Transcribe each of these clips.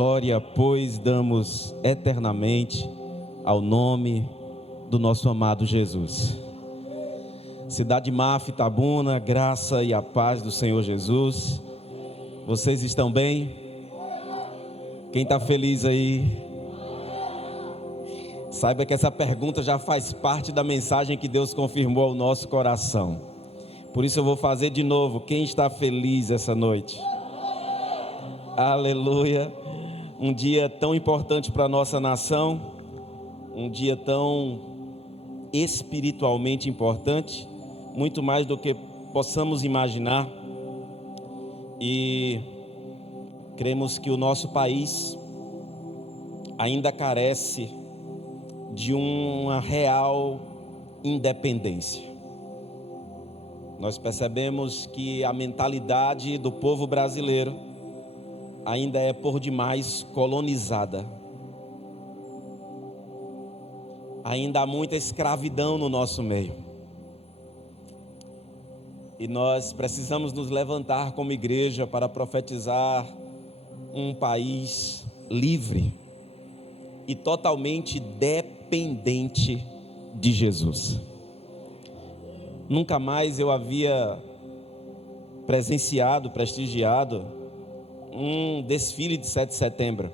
Glória, pois, damos eternamente ao nome do nosso amado Jesus. Cidade Maf, Itabuna, graça e a paz do Senhor Jesus. Vocês estão bem? Quem está feliz aí? Saiba que essa pergunta já faz parte da mensagem que Deus confirmou ao nosso coração. Por isso eu vou fazer de novo. Quem está feliz essa noite? Aleluia. Um dia tão importante para a nossa nação, um dia tão espiritualmente importante, muito mais do que possamos imaginar. E cremos que o nosso país ainda carece de uma real independência. Nós percebemos que a mentalidade do povo brasileiro ainda é por demais colonizada. Ainda há muita escravidão no nosso meio. E nós precisamos nos levantar como igreja para profetizar um país livre e totalmente dependente de Jesus. Nunca mais eu havia prestigiado um desfile de 7 de setembro.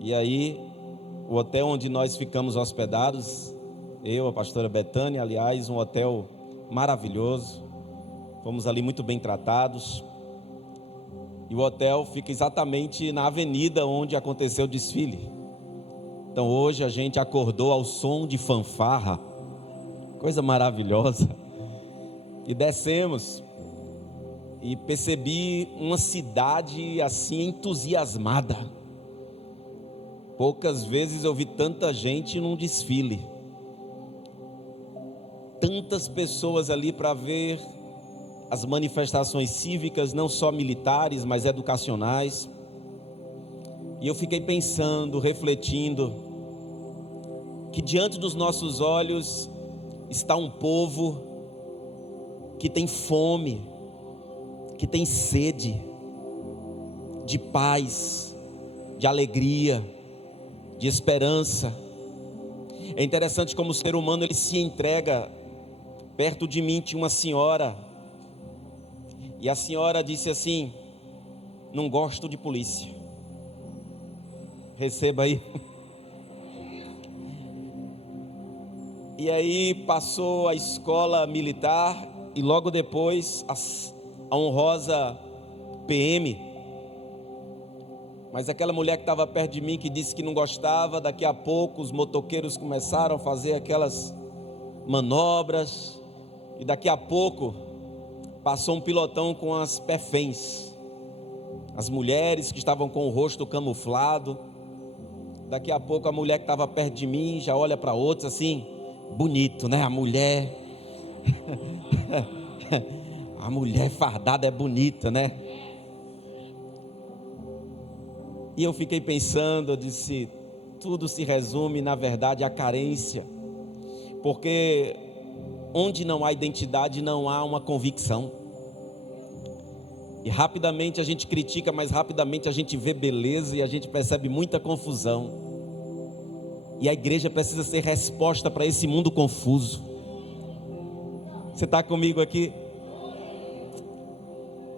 E aí, o hotel onde nós ficamos hospedados, eu, a pastora Betânia, aliás, um hotel maravilhoso. Fomos ali muito bem tratados. E o hotel fica exatamente na avenida onde aconteceu o desfile. Então hoje a gente acordou ao som de fanfarra, coisa maravilhosa. E descemos e percebi uma cidade assim entusiasmada. Poucas vezes eu vi tanta gente num desfile, tantas pessoas ali para ver as manifestações cívicas, não só militares, mas educacionais. E eu fiquei pensando, refletindo, que diante dos nossos olhos está um povo que tem fome, que tem sede de paz, de alegria, de esperança. É interessante como o ser humano ele se entrega. Perto de mim tinha uma senhora, e a senhora disse assim: não gosto de polícia. Receba aí. E aí passou a escola militar e logo depois a honrosa PM. Mas aquela mulher que estava perto de mim, que disse que não gostava, daqui a pouco os motoqueiros começaram a fazer aquelas manobras, e daqui a pouco passou um pilotão com as perfens, as mulheres que estavam com o rosto camuflado. Daqui a pouco a mulher que estava perto de mim já olha para outros assim, bonito, né? A mulher a mulher fardada é bonita, né? E eu fiquei pensando, eu disse, tudo se resume na verdade à carência, porque onde não há identidade não há uma convicção. E rapidamente a gente critica, mas rapidamente a gente vê beleza e a gente percebe muita confusão. E a igreja precisa ser resposta para esse mundo confuso. Você está comigo aqui?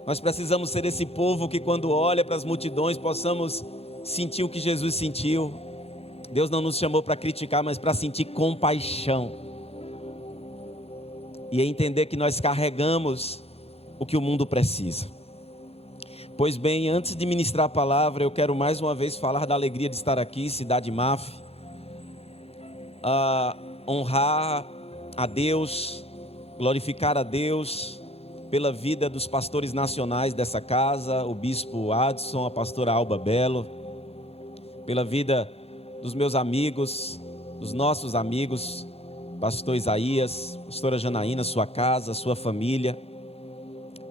Nós precisamos ser esse povo que quando olha para as multidões possamos sentir o que Jesus sentiu. Deus não nos chamou para criticar, mas para sentir compaixão. E entender que nós carregamos o que o mundo precisa. Pois bem, antes de ministrar a palavra, eu quero mais uma vez falar da alegria de estar aqui, Cidade Maf. Honrar a Deus, glorificar a Deus pela vida dos pastores nacionais dessa casa, o bispo Adson, a pastora Alba Belo, pela vida dos meus amigos, dos nossos amigos, pastor Isaías, pastora Janaína, sua casa, sua família.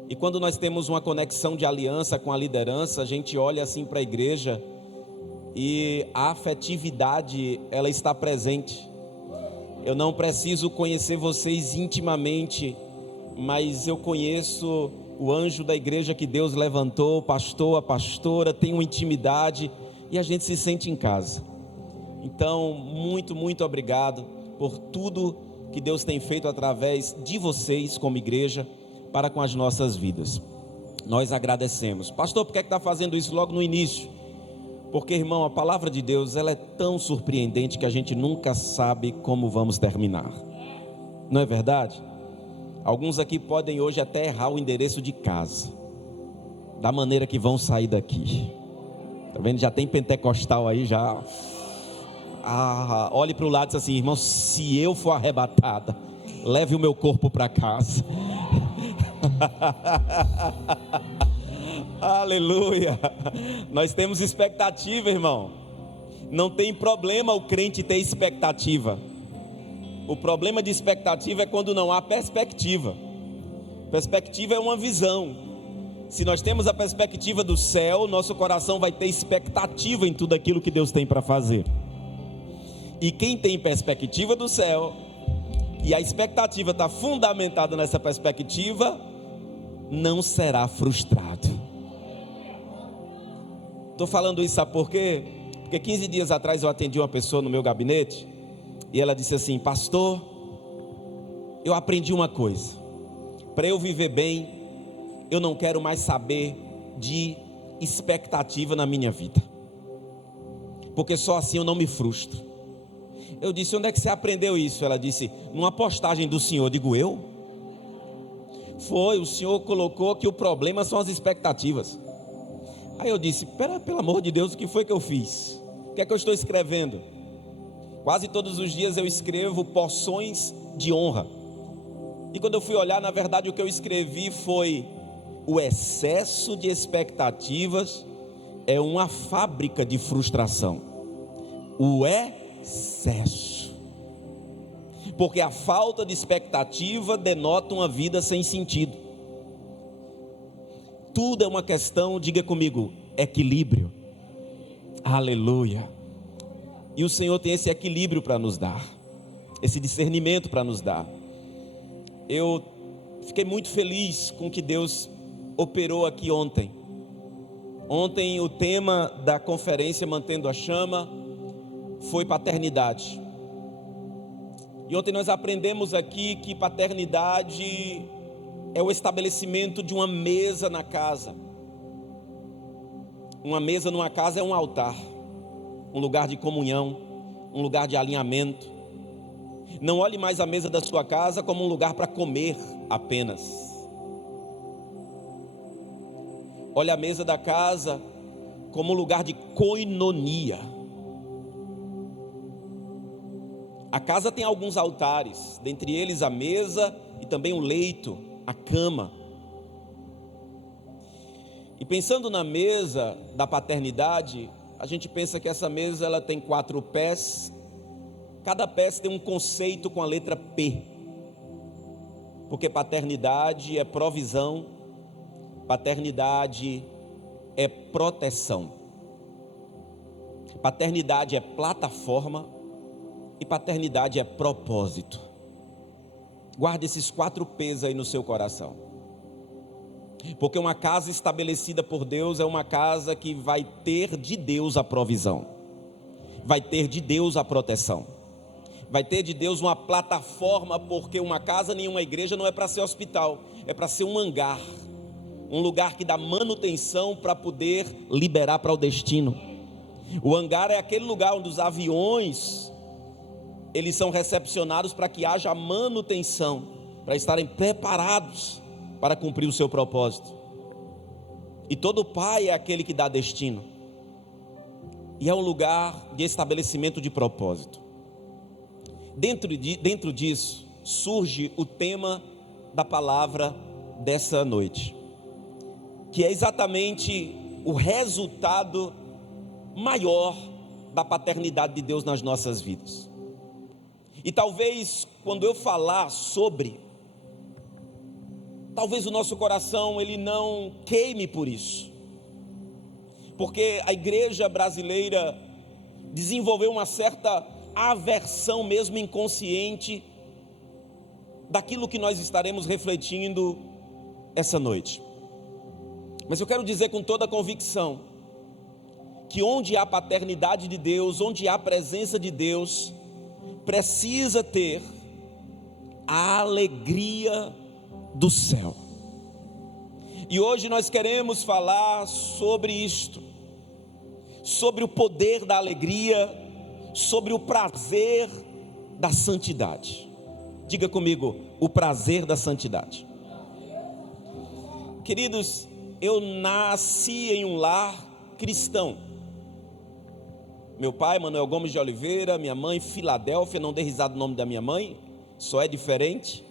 E quando nós temos uma conexão de aliança com a liderança, a gente olha assim para a igreja e a afetividade, ela está presente. Eu não preciso conhecer vocês intimamente, mas eu conheço o anjo da igreja que Deus levantou, o pastor, a pastora, tem uma intimidade e a gente se sente em casa. Então, muito, muito obrigado por tudo que Deus tem feito através de vocês como igreja para com as nossas vidas. Nós agradecemos. Pastor, por que está fazendo isso logo no início? Porque, irmão, a palavra de Deus, ela é tão surpreendente que a gente nunca sabe como vamos terminar. Não é verdade? Alguns aqui podem hoje até errar o endereço de casa, da maneira que vão sair daqui. Tá vendo? Já tem pentecostal aí já. Olhe para o lado e diz assim: irmão, se eu for arrebatada, leve o meu corpo para casa. Aleluia. Nós temos expectativa, irmão. Não tem problema o crente ter expectativa. O problema de expectativa é quando não há perspectiva. Perspectiva é uma visão. Se nós temos a perspectiva do céu, nosso coração vai ter expectativa em tudo aquilo que Deus tem para fazer. E quem tem perspectiva do céu, e a expectativa está fundamentada nessa perspectiva, não será frustrado. Estou falando isso, sabe por quê? Porque 15 dias atrás eu atendi uma pessoa no meu gabinete, e ela disse assim: pastor, eu aprendi uma coisa, para eu viver bem, eu não quero mais saber de expectativa na minha vida, porque só assim eu não me frustro. Eu disse: onde é que você aprendeu isso? Ela disse: numa postagem do senhor. Digo: eu? Foi, o senhor colocou que o problema são as expectativas. Aí eu disse: pelo amor de Deus, o que foi que eu fiz? O que é que eu estou escrevendo? Quase todos os dias eu escrevo porções de honra. E quando eu fui olhar, na verdade o que eu escrevi foi: o excesso de expectativas é uma fábrica de frustração. O excesso. Porque a falta de expectativa denota uma vida sem sentido. Tudo é uma questão, diga comigo, equilíbrio. Aleluia. E o Senhor tem esse equilíbrio para nos dar, esse discernimento para nos dar. Eu fiquei muito feliz com o que Deus operou aqui ontem. Ontem o tema da conferência Mantendo a Chama foi paternidade. E ontem nós aprendemos aqui que paternidade é o estabelecimento de uma mesa na casa. Uma mesa numa casa é um altar, um lugar de comunhão, um lugar de alinhamento. Não olhe mais a mesa da sua casa como um lugar para comer apenas. Olhe a mesa da casa como um lugar de koinonia. A casa tem alguns altares, dentre eles a mesa e também o leito, a cama. E pensando na mesa da paternidade, a gente pensa que essa mesa ela tem 4 pés. Cada pé tem um conceito com a letra P. Porque paternidade é provisão, paternidade é proteção, paternidade é plataforma e paternidade é propósito. Guarde esses 4 P's aí no seu coração. Porque uma casa estabelecida por Deus é uma casa que vai ter de Deus a provisão, vai ter de Deus a proteção, vai ter de Deus uma plataforma. Porque uma casa, nenhuma igreja não é para ser hospital, é para ser um hangar, um lugar que dá manutenção para poder liberar para o destino. O hangar é aquele lugar onde os aviões eles são recepcionados para que haja manutenção, para estarem preparados para cumprir o seu propósito. E todo pai é aquele que dá destino, e é um lugar de estabelecimento de propósito. Dentro disso surge o tema da palavra dessa noite, que é exatamente o resultado maior da paternidade de Deus nas nossas vidas. E talvez quando eu falar sobre, talvez o nosso coração ele não queime por isso, porque a igreja brasileira desenvolveu uma certa aversão, mesmo inconsciente, daquilo que nós estaremos refletindo essa noite. Mas eu quero dizer com toda a convicção que onde há paternidade de Deus, onde há presença de Deus, precisa ter a alegria do céu. E hoje nós queremos falar sobre isto, sobre o poder da alegria, sobre o prazer da santidade. Diga comigo, o prazer da santidade. Queridos, eu nasci em um lar cristão. Meu pai, Manuel Gomes de Oliveira, minha mãe, Filadélfia, não dei risada no nome da minha mãe, só é diferente.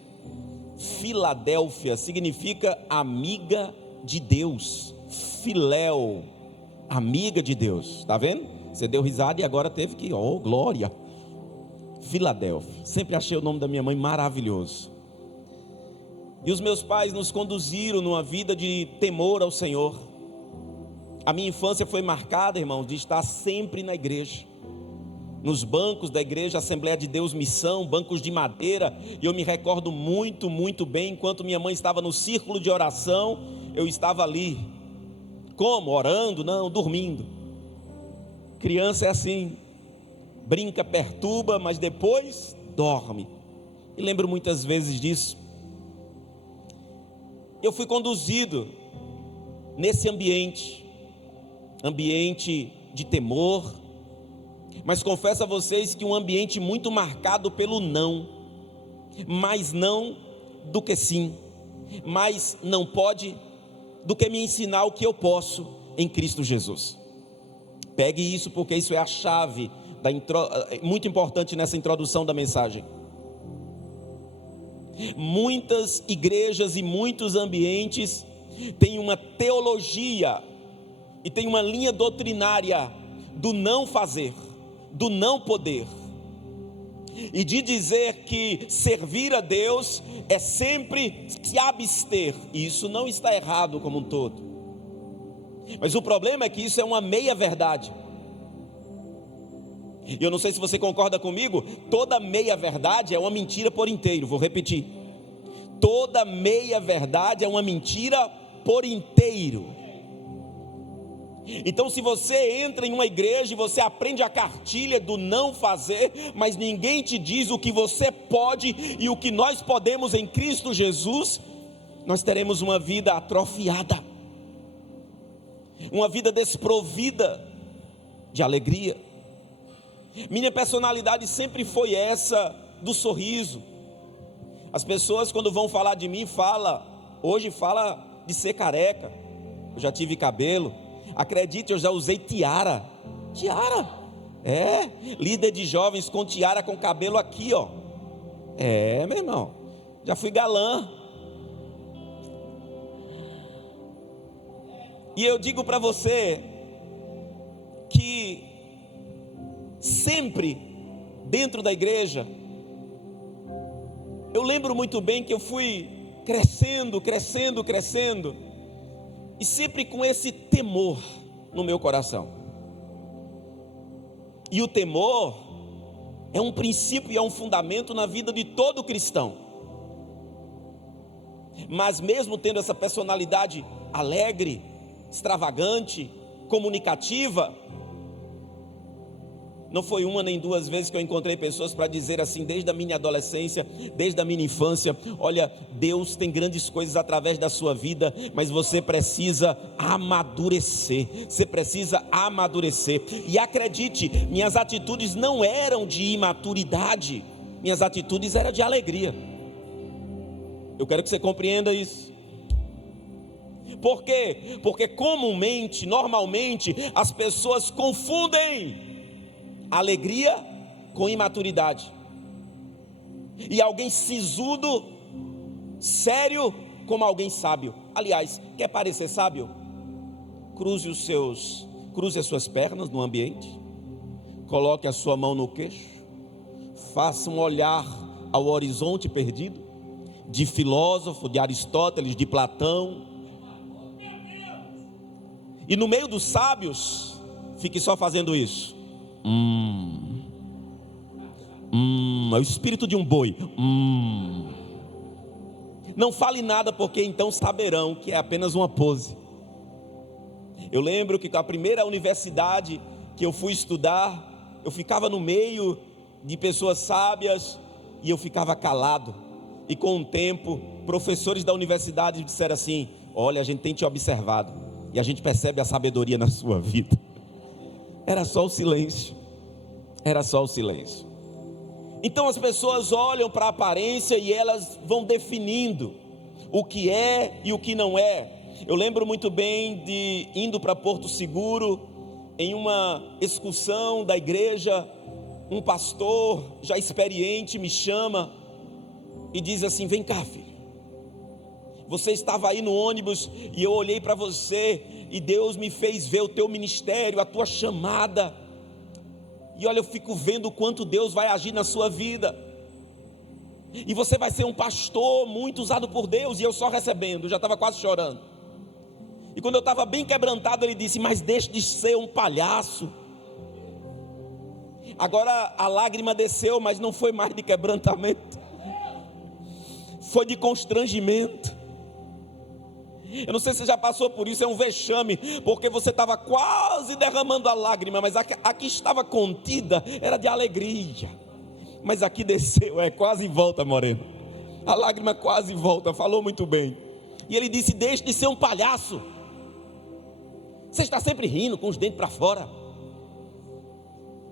Filadélfia significa amiga de Deus, filéu, amiga de Deus, está vendo? Você deu risada e agora teve que, oh glória, Filadélfia, sempre achei o nome da minha mãe maravilhoso. E os meus pais nos conduziram numa vida de temor ao Senhor. A minha infância foi marcada, irmãos, de estar sempre na igreja, nos bancos da igreja, Assembleia de Deus Missão, bancos de madeira. E eu me recordo muito, muito bem, enquanto minha mãe estava no círculo de oração, eu estava ali. Como? Orando? Não, dormindo. Criança é assim, brinca, perturba, mas depois dorme. E lembro muitas vezes disso. Eu fui conduzido nesse ambiente de temor, mas confesso a vocês que um ambiente muito marcado pelo não, mais não do que sim, mais não pode do que me ensinar o que eu posso em Cristo Jesus. Pegue isso, porque isso é a chave muito importante nessa introdução da mensagem. Muitas igrejas e muitos ambientes têm uma teologia e tem uma linha doutrinária do não fazer, do não poder, e de dizer que servir a Deus é sempre se abster. Isso não está errado como um todo, mas o problema é que isso é uma meia verdade. E eu não sei se você concorda comigo, toda meia verdade é uma mentira por inteiro. Vou repetir, toda meia verdade é uma mentira por inteiro. Então, se você entra em uma igreja e você aprende a cartilha do não fazer, mas ninguém te diz o que você pode e o que nós podemos em Cristo Jesus, nós teremos uma vida atrofiada, uma vida desprovida de alegria. Minha personalidade sempre foi essa do sorriso. As pessoas, quando vão falar de mim, hoje fala de ser careca. Eu já tive cabelo. Acredite, eu já usei tiara. Líder de jovens com tiara, com cabelo aqui, ó. Meu irmão, já fui galã. E eu digo para você que sempre dentro da igreja, eu lembro muito bem que eu fui crescendo, e sempre com esse temor no meu coração. E o temor é um princípio e é um fundamento na vida de todo cristão. Mas mesmo tendo essa personalidade alegre, extravagante, comunicativa, não foi uma nem duas vezes que eu encontrei pessoas para dizer assim, desde a minha adolescência, desde a minha infância: olha, Deus tem grandes coisas através da sua vida, mas você precisa amadurecer. E acredite, minhas atitudes não eram de imaturidade, minhas atitudes eram de alegria. Eu quero que você compreenda isso. Por quê? Porque normalmente, as pessoas confundem alegria com imaturidade. E alguém sisudo, sério, como alguém sábio. Aliás, quer parecer sábio? Cruze as suas pernas no ambiente, coloque a sua mão no queixo, faça um olhar ao horizonte perdido, de filósofo, de Aristóteles, de Platão. E no meio dos sábios, fique só fazendo isso. É o espírito de um boi. Não fale nada, porque então saberão que é apenas uma pose. Eu lembro que com a primeira universidade que eu fui estudar, eu ficava no meio de pessoas sábias e eu ficava calado. E com o tempo, professores da universidade disseram assim: olha, a gente tem te observado e a gente percebe a sabedoria na sua vida. Era só o silêncio. Era só o silêncio. Então as pessoas olham para a aparência e elas vão definindo o que é e o que não é. Eu lembro muito bem de indo para Porto Seguro, em uma excursão da igreja, um pastor já experiente me chama e diz assim: vem cá, filho, você estava aí no ônibus e eu olhei para você e Deus me fez ver o teu ministério, a tua chamada, e olha, eu fico vendo o quanto Deus vai agir na sua vida, e você vai ser um pastor muito usado por Deus. E eu só recebendo, eu já estava quase chorando. E quando eu estava bem quebrantado, ele disse: mas deixe de ser um palhaço. Agora a lágrima desceu, mas não foi mais de quebrantamento, foi de constrangimento. Eu não sei se você já passou por isso, é um vexame, porque você estava quase derramando a lágrima, mas a que estava contida era de alegria, mas aqui desceu, quase volta, Moreno, a lágrima quase volta. Falou muito bem. E ele disse: deixe de ser um palhaço, você está sempre rindo com os dentes para fora.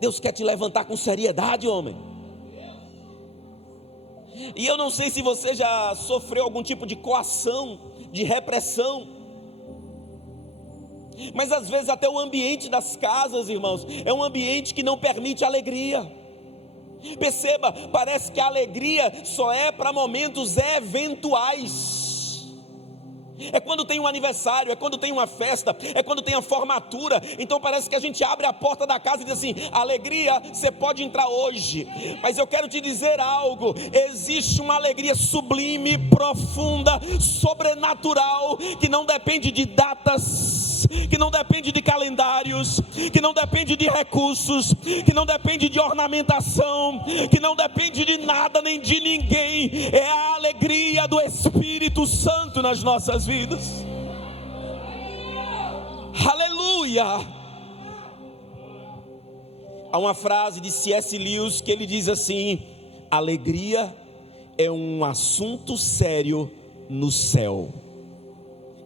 Deus quer te levantar com seriedade, homem. E eu não sei se você já sofreu algum tipo de coação, de repressão, mas às vezes até o ambiente das casas, irmãos, é um ambiente que não permite alegria. Perceba, parece que a alegria só é para momentos eventuais. É quando tem um aniversário, é quando tem uma festa, é quando tem a formatura. Então parece que a gente abre a porta da casa e diz assim: alegria, você pode entrar hoje. Mas eu quero te dizer algo: existe uma alegria sublime, profunda, sobrenatural, que não depende de datas, que não depende de calendários, que não depende de recursos, que não depende de ornamentação, que não depende de nada nem de ninguém. É a alegria do Espírito Santo nas nossas vidas. Aleluia. Há uma frase de C.S. Lewis que ele diz assim: alegria é um assunto sério no céu.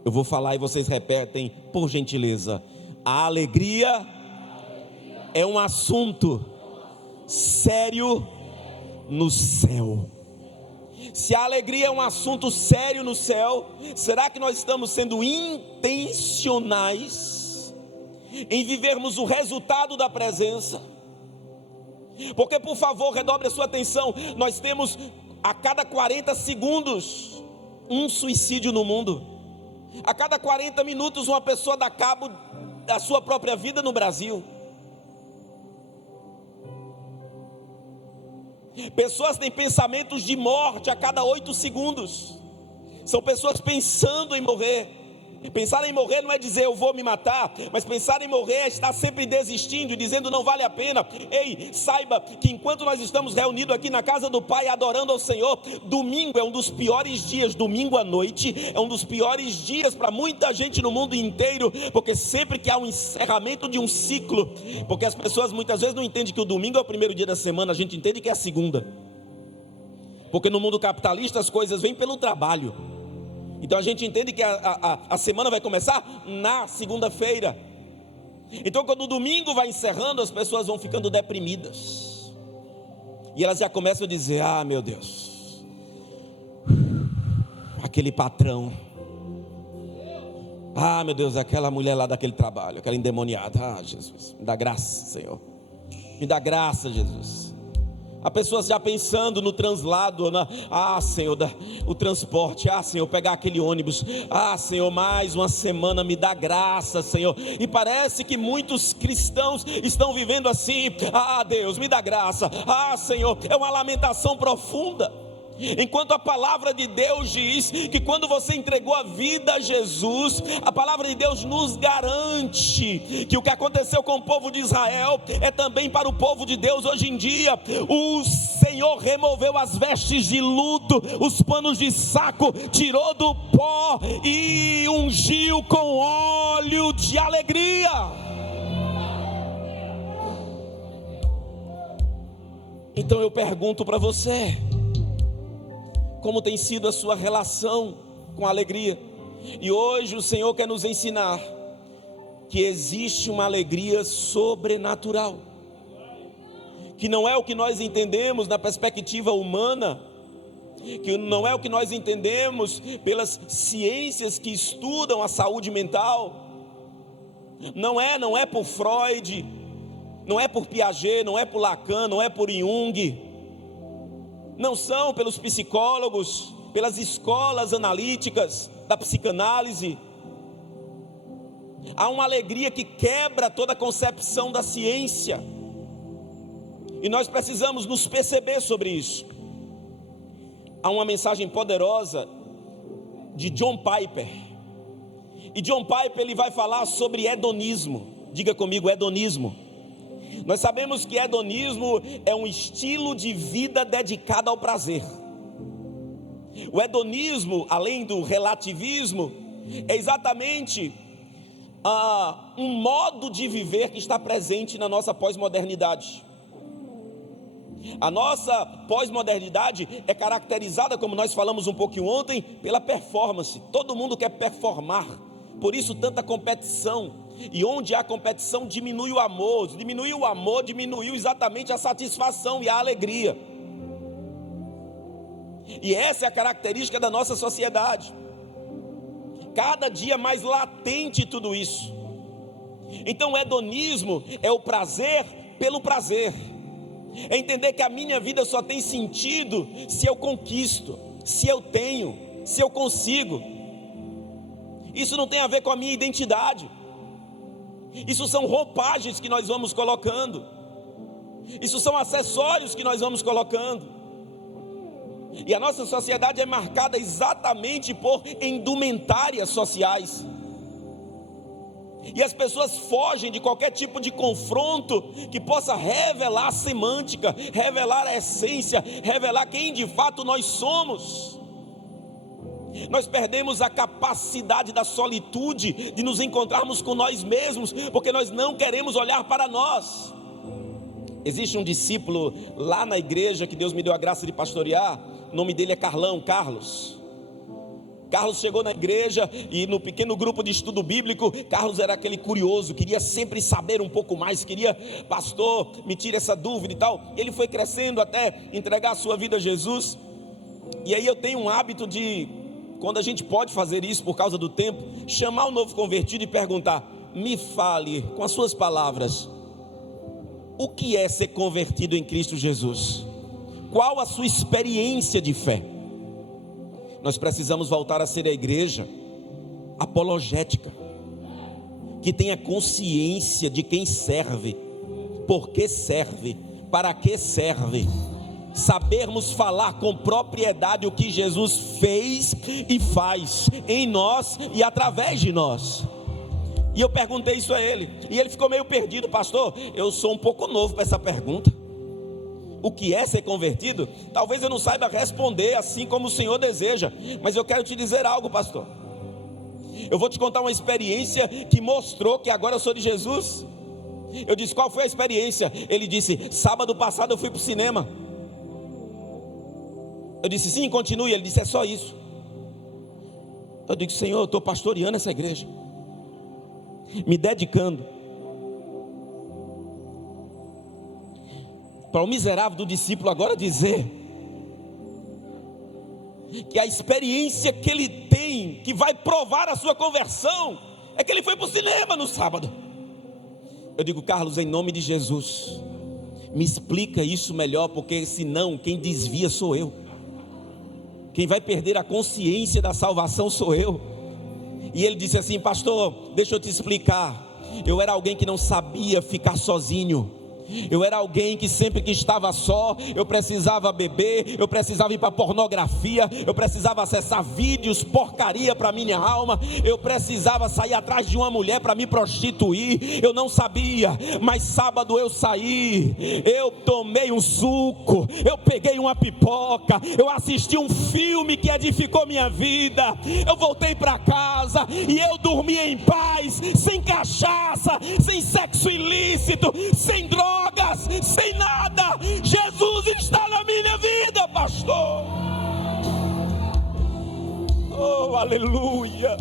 Eu vou falar e vocês repetem, por gentileza. A alegria é um assunto sério no céu. Se a alegria é um assunto sério no céu, será que nós estamos sendo intencionais em vivermos o resultado da presença? Porque, por favor, redobre a sua atenção. Nós temos a cada 40 segundos um suicídio no mundo. A cada 40 minutos uma pessoa dá cabo da sua própria vida no Brasil. Pessoas têm pensamentos de morte a cada 8 segundos. São pessoas pensando em morrer. Pensar em morrer não é dizer eu vou me matar, mas pensar em morrer é estar sempre desistindo e dizendo não vale a pena. Ei, saiba que enquanto nós estamos reunidos aqui na casa do Pai adorando ao Senhor, domingo é um dos piores dias. Domingo à noite é um dos piores dias para muita gente no mundo inteiro, porque sempre que há um encerramento de um ciclo, porque as pessoas muitas vezes não entendem que o domingo é o primeiro dia da semana, a gente entende que é a segunda, porque no mundo capitalista as coisas vêm pelo trabalho. Então a gente entende que a semana vai começar na segunda-feira. Então quando o domingo vai encerrando, as pessoas vão ficando deprimidas. E elas já começam a dizer: ah, meu Deus, aquele patrão, ah, meu Deus, aquela mulher lá daquele trabalho, aquela endemoniada, ah, Jesus, me dá graça, Senhor, me dá graça, Jesus. Há pessoas já pensando no translado, ah, Senhor, o transporte, ah, Senhor, pegar aquele ônibus, ah, Senhor, mais uma semana, me dá graça, Senhor. E parece que muitos cristãos estão vivendo assim: ah, Deus, me dá graça, ah, Senhor. É uma lamentação profunda. Enquanto a palavra de Deus diz que quando você entregou a vida a Jesus, a palavra de Deus nos garante que o que aconteceu com o povo de Israel é também para o povo de Deus hoje em dia. O Senhor removeu as vestes de luto, os panos de saco, tirou do pó e ungiu com óleo de alegria. Então eu pergunto para você: como tem sido a sua relação com a alegria? E hoje o Senhor quer nos ensinar que existe uma alegria sobrenatural, que não é o que nós entendemos na perspectiva humana, que não é o que nós entendemos pelas ciências que estudam a saúde mental, não é por Freud, não é por Piaget, não é por Lacan, não é por Jung, não são pelos psicólogos, pelas escolas analíticas da psicanálise. Há uma alegria que quebra toda a concepção da ciência, e nós precisamos nos perceber sobre isso. Há uma mensagem poderosa de John Piper, e John Piper ele vai falar sobre hedonismo. Diga comigo, hedonismo. Nós sabemos que hedonismo é um estilo de vida dedicado ao prazer. O hedonismo, além do relativismo, é exatamente um modo de viver que está presente na nossa pós-modernidade. A nossa pós-modernidade é caracterizada, como nós falamos um pouquinho ontem, pela performance. Todo mundo quer performar, por isso tanta competição. E onde há competição diminuiu o amor, diminuiu exatamente a satisfação e a alegria. E essa é a característica da nossa sociedade, cada dia mais latente tudo isso. Então o hedonismo é o prazer pelo prazer, é entender que a minha vida só tem sentido se eu conquisto, se eu tenho, se eu consigo. Isso não tem a ver com a minha identidade. Isso são roupagens que nós vamos colocando, isso são acessórios que nós vamos colocando. E a nossa sociedade é marcada exatamente por indumentárias sociais, e as pessoas fogem de qualquer tipo de confronto que possa revelar a semântica, revelar a essência, revelar quem de fato nós somos. Nós perdemos a capacidade da solitude, de nos encontrarmos com nós mesmos, porque nós não queremos olhar para nós. Existe um discípulo lá na igreja que Deus me deu a graça de pastorear, o nome dele é Carlos. Carlos chegou na igreja e no pequeno grupo de estudo bíblico, Carlos era aquele curioso, queria sempre saber um pouco mais, queria, pastor, me tire essa dúvida e tal. Ele foi crescendo até entregar a sua vida a Jesus. E aí eu tenho um hábito de, quando a gente pode fazer isso por causa do tempo, chamar o novo convertido e perguntar: me fale com as suas palavras, o que é ser convertido em Cristo Jesus? Qual a sua experiência de fé? Nós precisamos voltar a ser a igreja apologética, que tenha consciência de quem serve, por que serve, para que serve. Sabermos falar com propriedade o que Jesus fez e faz em nós e através de nós. E eu perguntei isso a ele, e ele ficou meio perdido. Pastor, eu sou um pouco novo para essa pergunta. O que é ser convertido? Talvez eu não saiba responder assim como o Senhor deseja, mas eu quero te dizer algo, pastor. Eu vou te contar uma experiência que mostrou que agora eu sou de Jesus. Eu disse: qual foi a experiência? Ele disse: sábado passado eu fui para o cinema. Eu disse: sim, continue. Ele disse: é só isso. Eu digo: Senhor, eu estou pastoreando essa igreja, me dedicando. Para o miserável do discípulo agora dizer que a experiência que ele tem, que vai provar a sua conversão, é que ele foi para o cinema no sábado. Eu digo: Carlos, em nome de Jesus, me explica isso melhor, porque senão quem desvia sou eu, quem vai perder a consciência da salvação sou eu. E ele disse assim: pastor, deixa eu te explicar, eu era alguém que não sabia ficar sozinho, Eu era alguém que sempre que estava só, eu precisava beber, eu precisava ir para pornografia, eu precisava acessar vídeos, porcaria para minha alma, eu precisava sair atrás de uma mulher para me prostituir. Eu não sabia, mas sábado eu saí, eu tomei um suco, eu peguei uma pipoca, eu assisti um filme que edificou minha vida, eu voltei para casa e eu dormi em paz, sem cachaça, sem sexo ilícito, sem drogas, sem nada. Jesus está na minha vida, pastor. Oh, aleluia,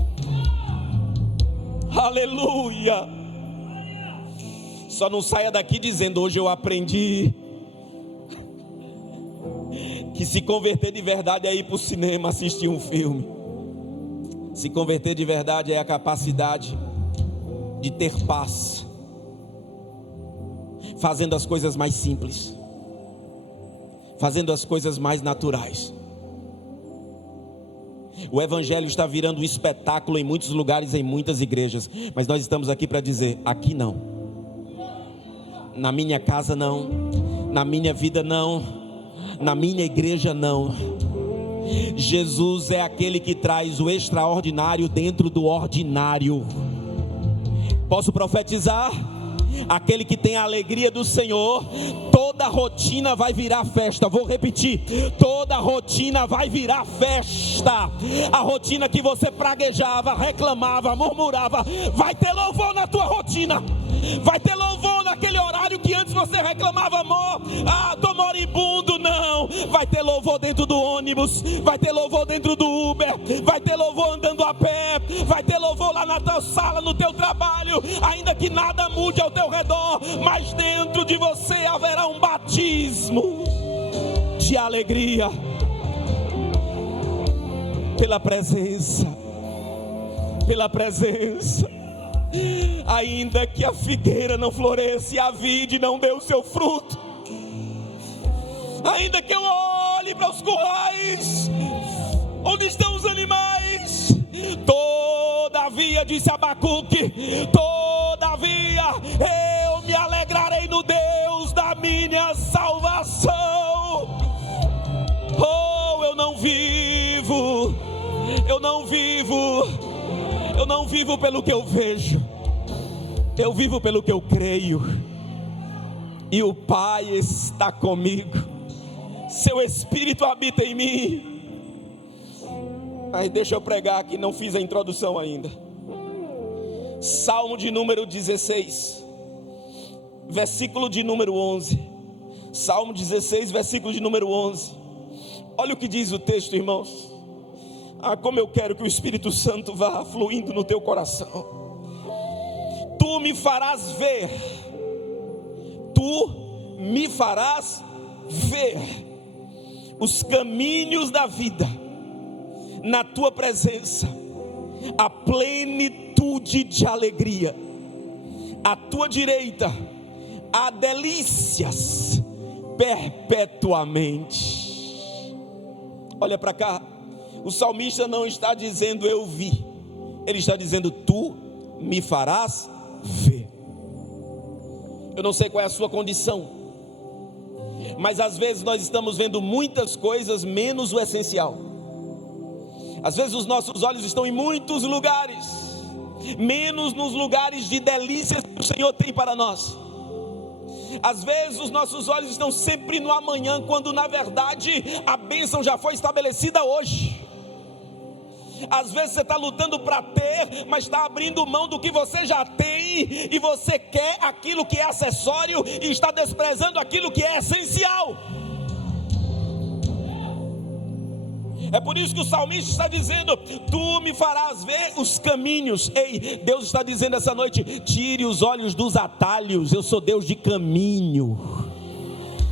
aleluia. Só não saia daqui dizendo: hoje eu aprendi que se converter de verdade é ir para o cinema assistir um filme. Se converter de verdade é a capacidade de ter paz, fazendo as coisas mais simples, fazendo as coisas mais naturais. O evangelho está virando um espetáculo em muitos lugares, em muitas igrejas, mas nós estamos aqui para dizer: aqui não, na minha casa não, na minha vida não, na minha igreja não. Jesus é aquele que traz o extraordinário dentro do ordinário. Posso profetizar? Aquele que tem a alegria do Senhor, toda rotina vai virar festa. Vou repetir: toda rotina vai virar festa. A rotina que você praguejava, reclamava, murmurava, vai ter louvor na tua rotina. Vai ter louvor naquele horário que antes você reclamava: amor, tô moribundo. Não, vai ter louvor dentro do ônibus, vai ter louvor dentro do Uber, vai ter louvor andando a pé, vai ter louvor lá na tua sala, no teu trabalho. Ainda que nada mude ao teu redor, mas dentro de você haverá um batismo de alegria pela presença, pela presença. Ainda que a figueira não floresça e a vide não dê o seu fruto, ainda que eu olhe para os currais onde estão os animais, todavia, disse Abacuque, todavia eu me alegrarei no Deus da minha salvação. Oh, eu não vivo pelo que eu vejo, eu vivo pelo que eu creio, e o Pai está comigo, seu Espírito habita em mim. Mas deixa eu pregar que não fiz a introdução ainda. Salmo de número 16, versículo de número 11. Salmo 16, versículo de número 11. Olha o que diz o texto, irmãos. Como eu quero que o Espírito Santo vá fluindo no teu coração. Tu me farás ver, tu me farás ver os caminhos da vida, na tua presença, a plenitude de alegria, à tua direita, há delícias perpetuamente. Olha para cá, o salmista não está dizendo eu vi, ele está dizendo tu me farás ver. Eu não sei qual é a sua condição, mas às vezes nós estamos vendo muitas coisas menos o essencial. Às vezes os nossos olhos estão em muitos lugares, menos nos lugares de delícias que o Senhor tem para nós. Às vezes os nossos olhos estão sempre no amanhã, quando na verdade a bênção já foi estabelecida hoje. Às vezes você está lutando para ter, mas está abrindo mão do que você já tem, e você quer aquilo que é acessório e está desprezando aquilo que é essencial. É por isso que o salmista está dizendo: tu me farás ver os caminhos. Ei, Deus está dizendo essa noite: tire os olhos dos atalhos. Eu sou Deus de caminho,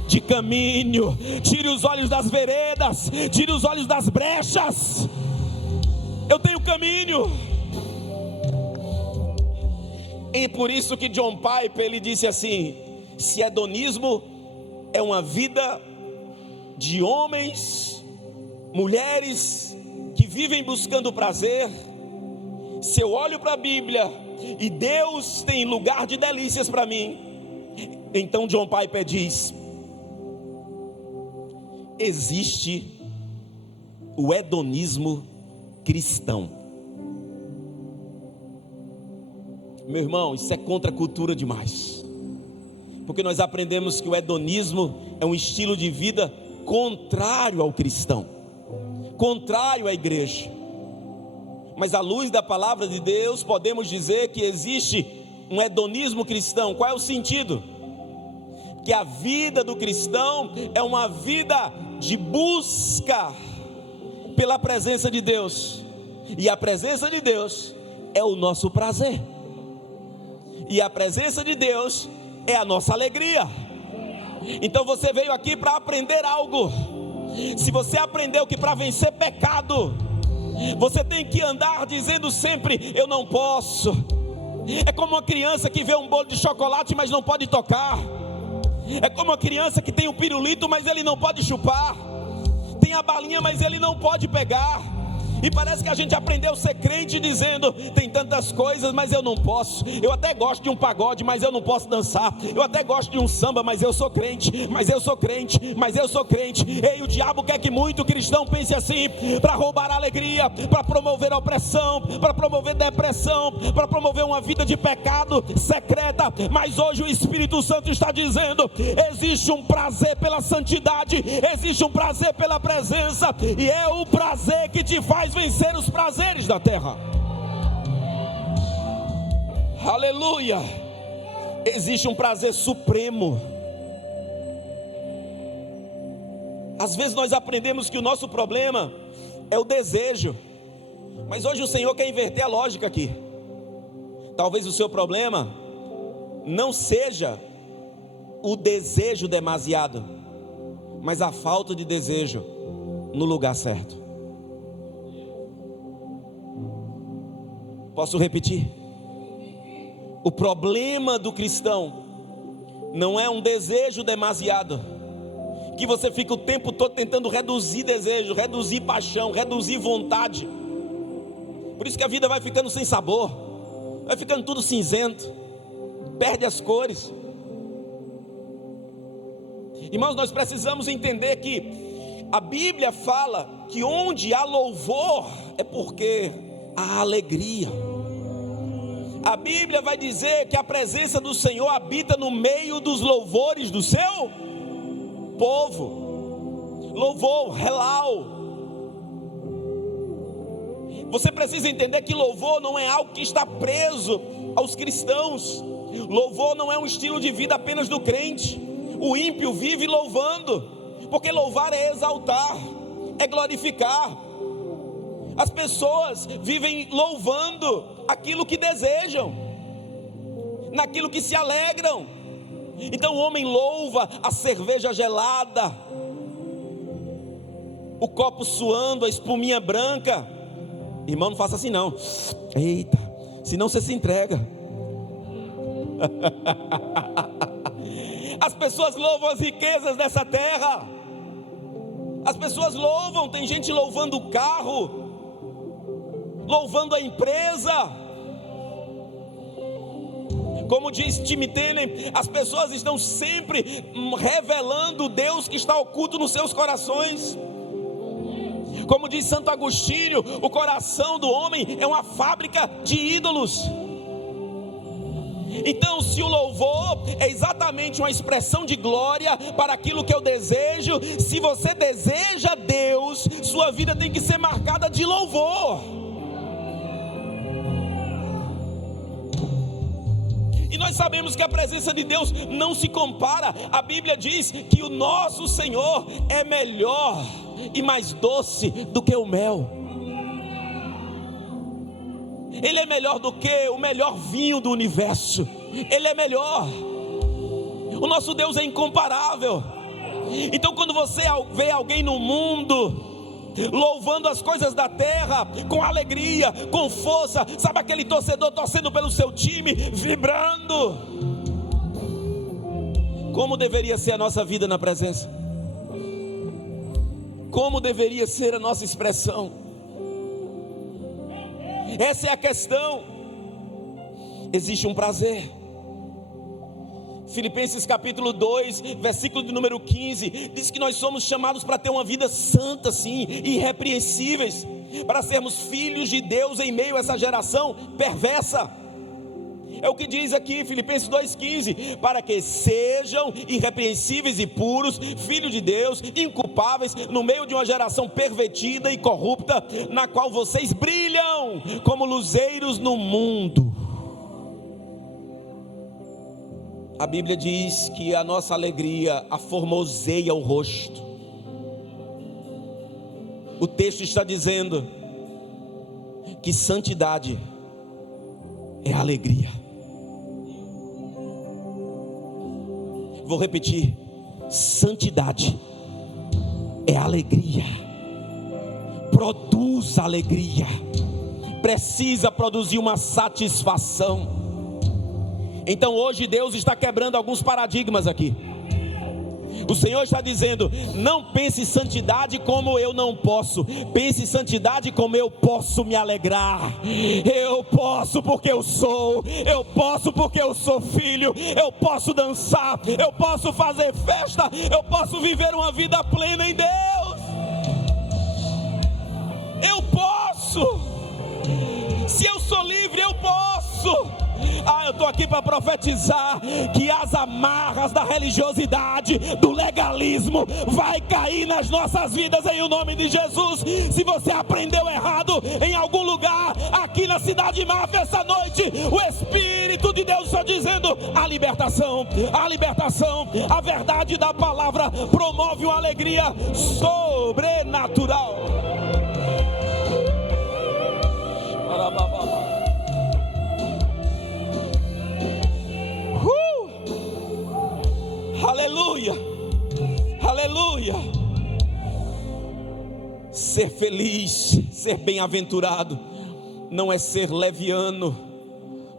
de caminho. Tire os olhos das veredas, tire os olhos das brechas. Eu tenho caminho. E por isso que John Piper, ele disse assim: se hedonismo é uma vida de homens, mulheres que vivem buscando prazer, se eu olho para a Bíblia e Deus tem lugar de delícias para mim, Então John Piper diz: existe o hedonismo cristão. Meu irmão, isso é contra a cultura demais, porque nós aprendemos que o hedonismo é um estilo de vida contrário ao cristão, contrário à igreja. Mas à luz da palavra de Deus, podemos dizer que existe um hedonismo cristão. Qual é o sentido? Que a vida do cristão é uma vida de busca pela presença de Deus, e a presença de Deus é o nosso prazer, e a presença de Deus é a nossa alegria. Então você veio aqui para aprender algo. Se você aprendeu que para vencer pecado, você tem que andar dizendo sempre: eu não posso. É como uma criança que vê um bolo de chocolate, mas não pode tocar. É como uma criança que tem um pirulito, mas ele não pode chupar. Tem a balinha, mas ele não pode pegar. E parece que a gente aprendeu a ser crente dizendo: tem tantas coisas, mas eu não posso. Eu até gosto de um pagode, mas eu não posso dançar. Eu até gosto de um samba, mas eu sou crente. Mas eu sou crente, mas eu sou crente. Ei, o diabo quer que muito cristão pense assim, para roubar a alegria, para promover a opressão, para promover depressão, para promover uma vida de pecado secreta. Mas hoje o Espírito Santo está dizendo: existe um prazer pela santidade, existe um prazer pela presença, e é o prazer que te faz vencer os prazeres da terra. Aleluia! Existe um prazer supremo. Às vezes nós aprendemos que o nosso problema é o desejo, mas hoje o Senhor quer inverter a lógica aqui. Talvez o seu problema não seja o desejo demasiado, mas a falta de desejo no lugar certo. Posso repetir? O problema do cristão não é um desejo demasiado, que você fica o tempo todo tentando reduzir desejo, reduzir paixão, reduzir vontade. Por isso que a vida vai ficando sem sabor, vai ficando tudo cinzento, perde as cores. Irmãos, nós precisamos entender que a Bíblia fala que onde há louvor é porque há alegria. A Bíblia vai dizer que a presença do Senhor habita no meio dos louvores do seu povo. Louvor, relau. Você precisa entender que louvor não é algo que está preso aos cristãos. Louvor não é um estilo de vida apenas do crente. O ímpio vive louvando, porque louvar é exaltar, é glorificar. As pessoas vivem louvando aquilo que desejam, naquilo que se alegram. Então o homem louva a cerveja gelada, o copo suando, a espuminha branca. Irmão, não faça assim não. Eita, senão você se entrega. As pessoas louvam as riquezas dessa terra. As pessoas louvam, tem gente louvando o carro, louvando a empresa. Como diz Tim Keller, as pessoas estão sempre revelando o Deus que está oculto nos seus corações. Como diz Santo Agostinho, o coração do homem é uma fábrica de ídolos. Então, se o louvor é exatamente uma expressão de glória para aquilo que eu desejo, se você deseja Deus, sua vida tem que ser marcada de louvor. E nós sabemos que a presença de Deus não se compara. A Bíblia diz que o nosso Senhor é melhor e mais doce do que o mel. Ele é melhor do que o melhor vinho do universo. Ele é melhor. O nosso Deus é incomparável. Então quando você vê alguém no mundo louvando as coisas da terra, com alegria, com força, sabe aquele torcedor torcendo pelo seu time, vibrando, como deveria ser a nossa vida na presença? Como deveria ser a nossa expressão? Essa é a questão. Existe um prazer. Filipenses capítulo 2, versículo de número 15, diz que nós somos chamados para ter uma vida santa, sim, irrepreensíveis, para sermos filhos de Deus em meio a essa geração perversa. É o que diz aqui, Filipenses 2,15, para que sejam irrepreensíveis e puros, filhos de Deus, inculpáveis, no meio de uma geração pervertida e corrupta, na qual vocês brilham como luzeiros no mundo. A Bíblia diz que a nossa alegria aformoseia o rosto. O texto está dizendo que santidade é alegria. Vou repetir: santidade é alegria, produz alegria, precisa produzir uma satisfação. Então hoje Deus está quebrando alguns paradigmas aqui. O Senhor está dizendo: não pense em santidade como eu não posso, pense em santidade como eu posso me alegrar. Eu posso porque eu posso porque eu sou filho, eu posso dançar, eu posso fazer festa, eu posso viver uma vida plena em Deus. Eu posso, se eu sou livre, eu posso. Eu estou aqui para profetizar que as amarras da religiosidade, do legalismo, vai cair nas nossas vidas em o nome de Jesus. Se você aprendeu errado em algum lugar aqui na Cidade Máfia essa noite, o Espírito de Deus está dizendo: a libertação, a verdade da palavra promove uma alegria sobrenatural. Aleluia, aleluia. Ser feliz, ser bem-aventurado, não é ser leviano,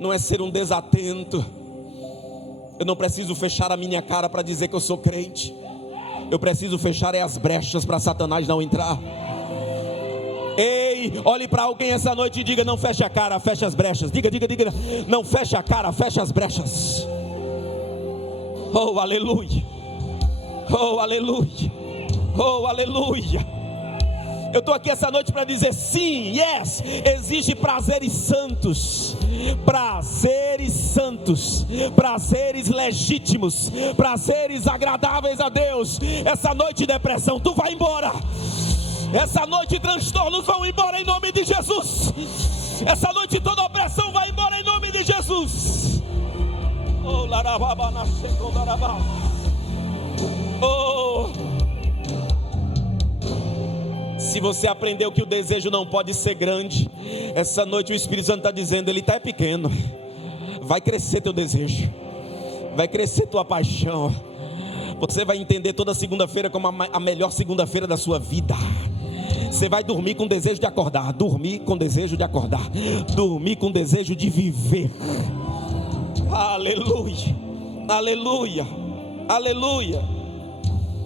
não é ser um desatento. Eu não preciso fechar a minha cara para dizer que eu sou crente. Eu preciso fechar as brechas para Satanás não entrar. Ei, olhe para alguém essa noite e diga: não feche a cara, feche as brechas. Diga, não feche a cara, feche as brechas. Oh, aleluia, oh, aleluia, oh, aleluia. Eu estou aqui essa noite para dizer: sim, yes, existe prazeres santos, prazeres legítimos, prazeres agradáveis a Deus. Essa noite depressão, tu vai embora. Essa noite transtornos vão embora em nome de Jesus. Essa noite toda opressão vai embora em nome de Jesus. Oh, se você aprendeu que o desejo não pode ser grande, essa noite o Espírito Santo está dizendo: ele está pequeno. Vai crescer teu desejo, vai crescer tua paixão. Você vai entender toda segunda-feira como a melhor segunda-feira da sua vida. Você vai dormir com desejo de acordar, dormir com desejo de acordar, dormir com desejo de viver. Aleluia, aleluia, aleluia.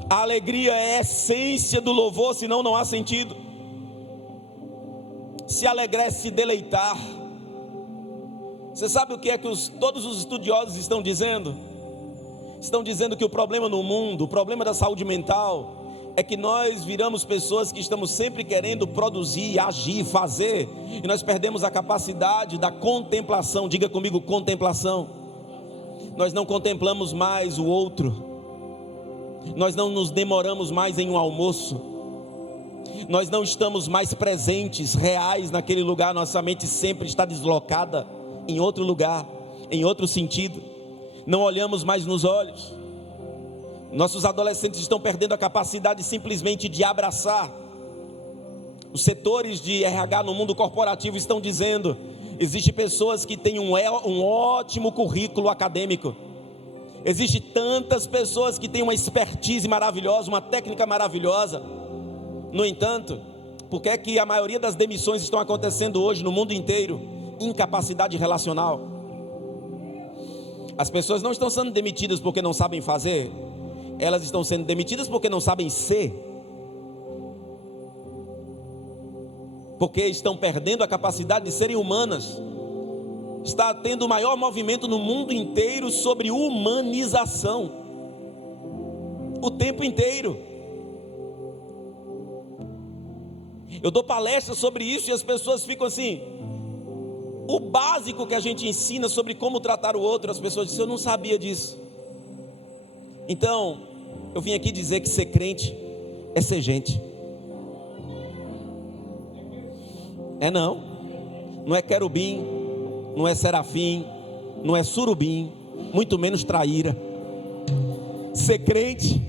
A alegria é a essência do louvor, senão não há sentido. Se alegrar é se deleitar. Você sabe o que é que todos os estudiosos estão dizendo? Estão dizendo que o problema no mundo, o problema da saúde mental, é que nós viramos pessoas que estamos sempre querendo produzir, agir, fazer, e nós perdemos a capacidade da contemplação. Diga comigo: contemplação. Nós não contemplamos mais o outro, nós não nos demoramos mais em um almoço, nós não estamos mais presentes, reais naquele lugar. Nossa mente sempre está deslocada em outro lugar, em outro sentido. Não olhamos mais nos olhos. Nossos adolescentes estão perdendo a capacidade simplesmente de abraçar. Os setores de RH no mundo corporativo estão dizendo: existem pessoas que têm um ótimo currículo acadêmico, existem tantas pessoas que têm uma expertise maravilhosa, uma técnica maravilhosa. No entanto, por que é que a maioria das demissões estão acontecendo hoje no mundo inteiro? Incapacidade relacional. As pessoas não estão sendo demitidas porque não sabem fazer, elas estão sendo demitidas porque não sabem ser, porque estão perdendo a capacidade de serem humanas. está tendo o maior movimento no mundo inteiro sobre humanização. O tempo inteiro. Eu dou palestras sobre isso e as pessoas ficam assim. O básico que a gente ensina sobre como tratar o outro, as pessoas dizem, eu não sabia disso. Então, eu vim aqui dizer que ser crente é ser gente. Não é querubim, não é serafim, não é surubim, muito menos traíra. Ser crente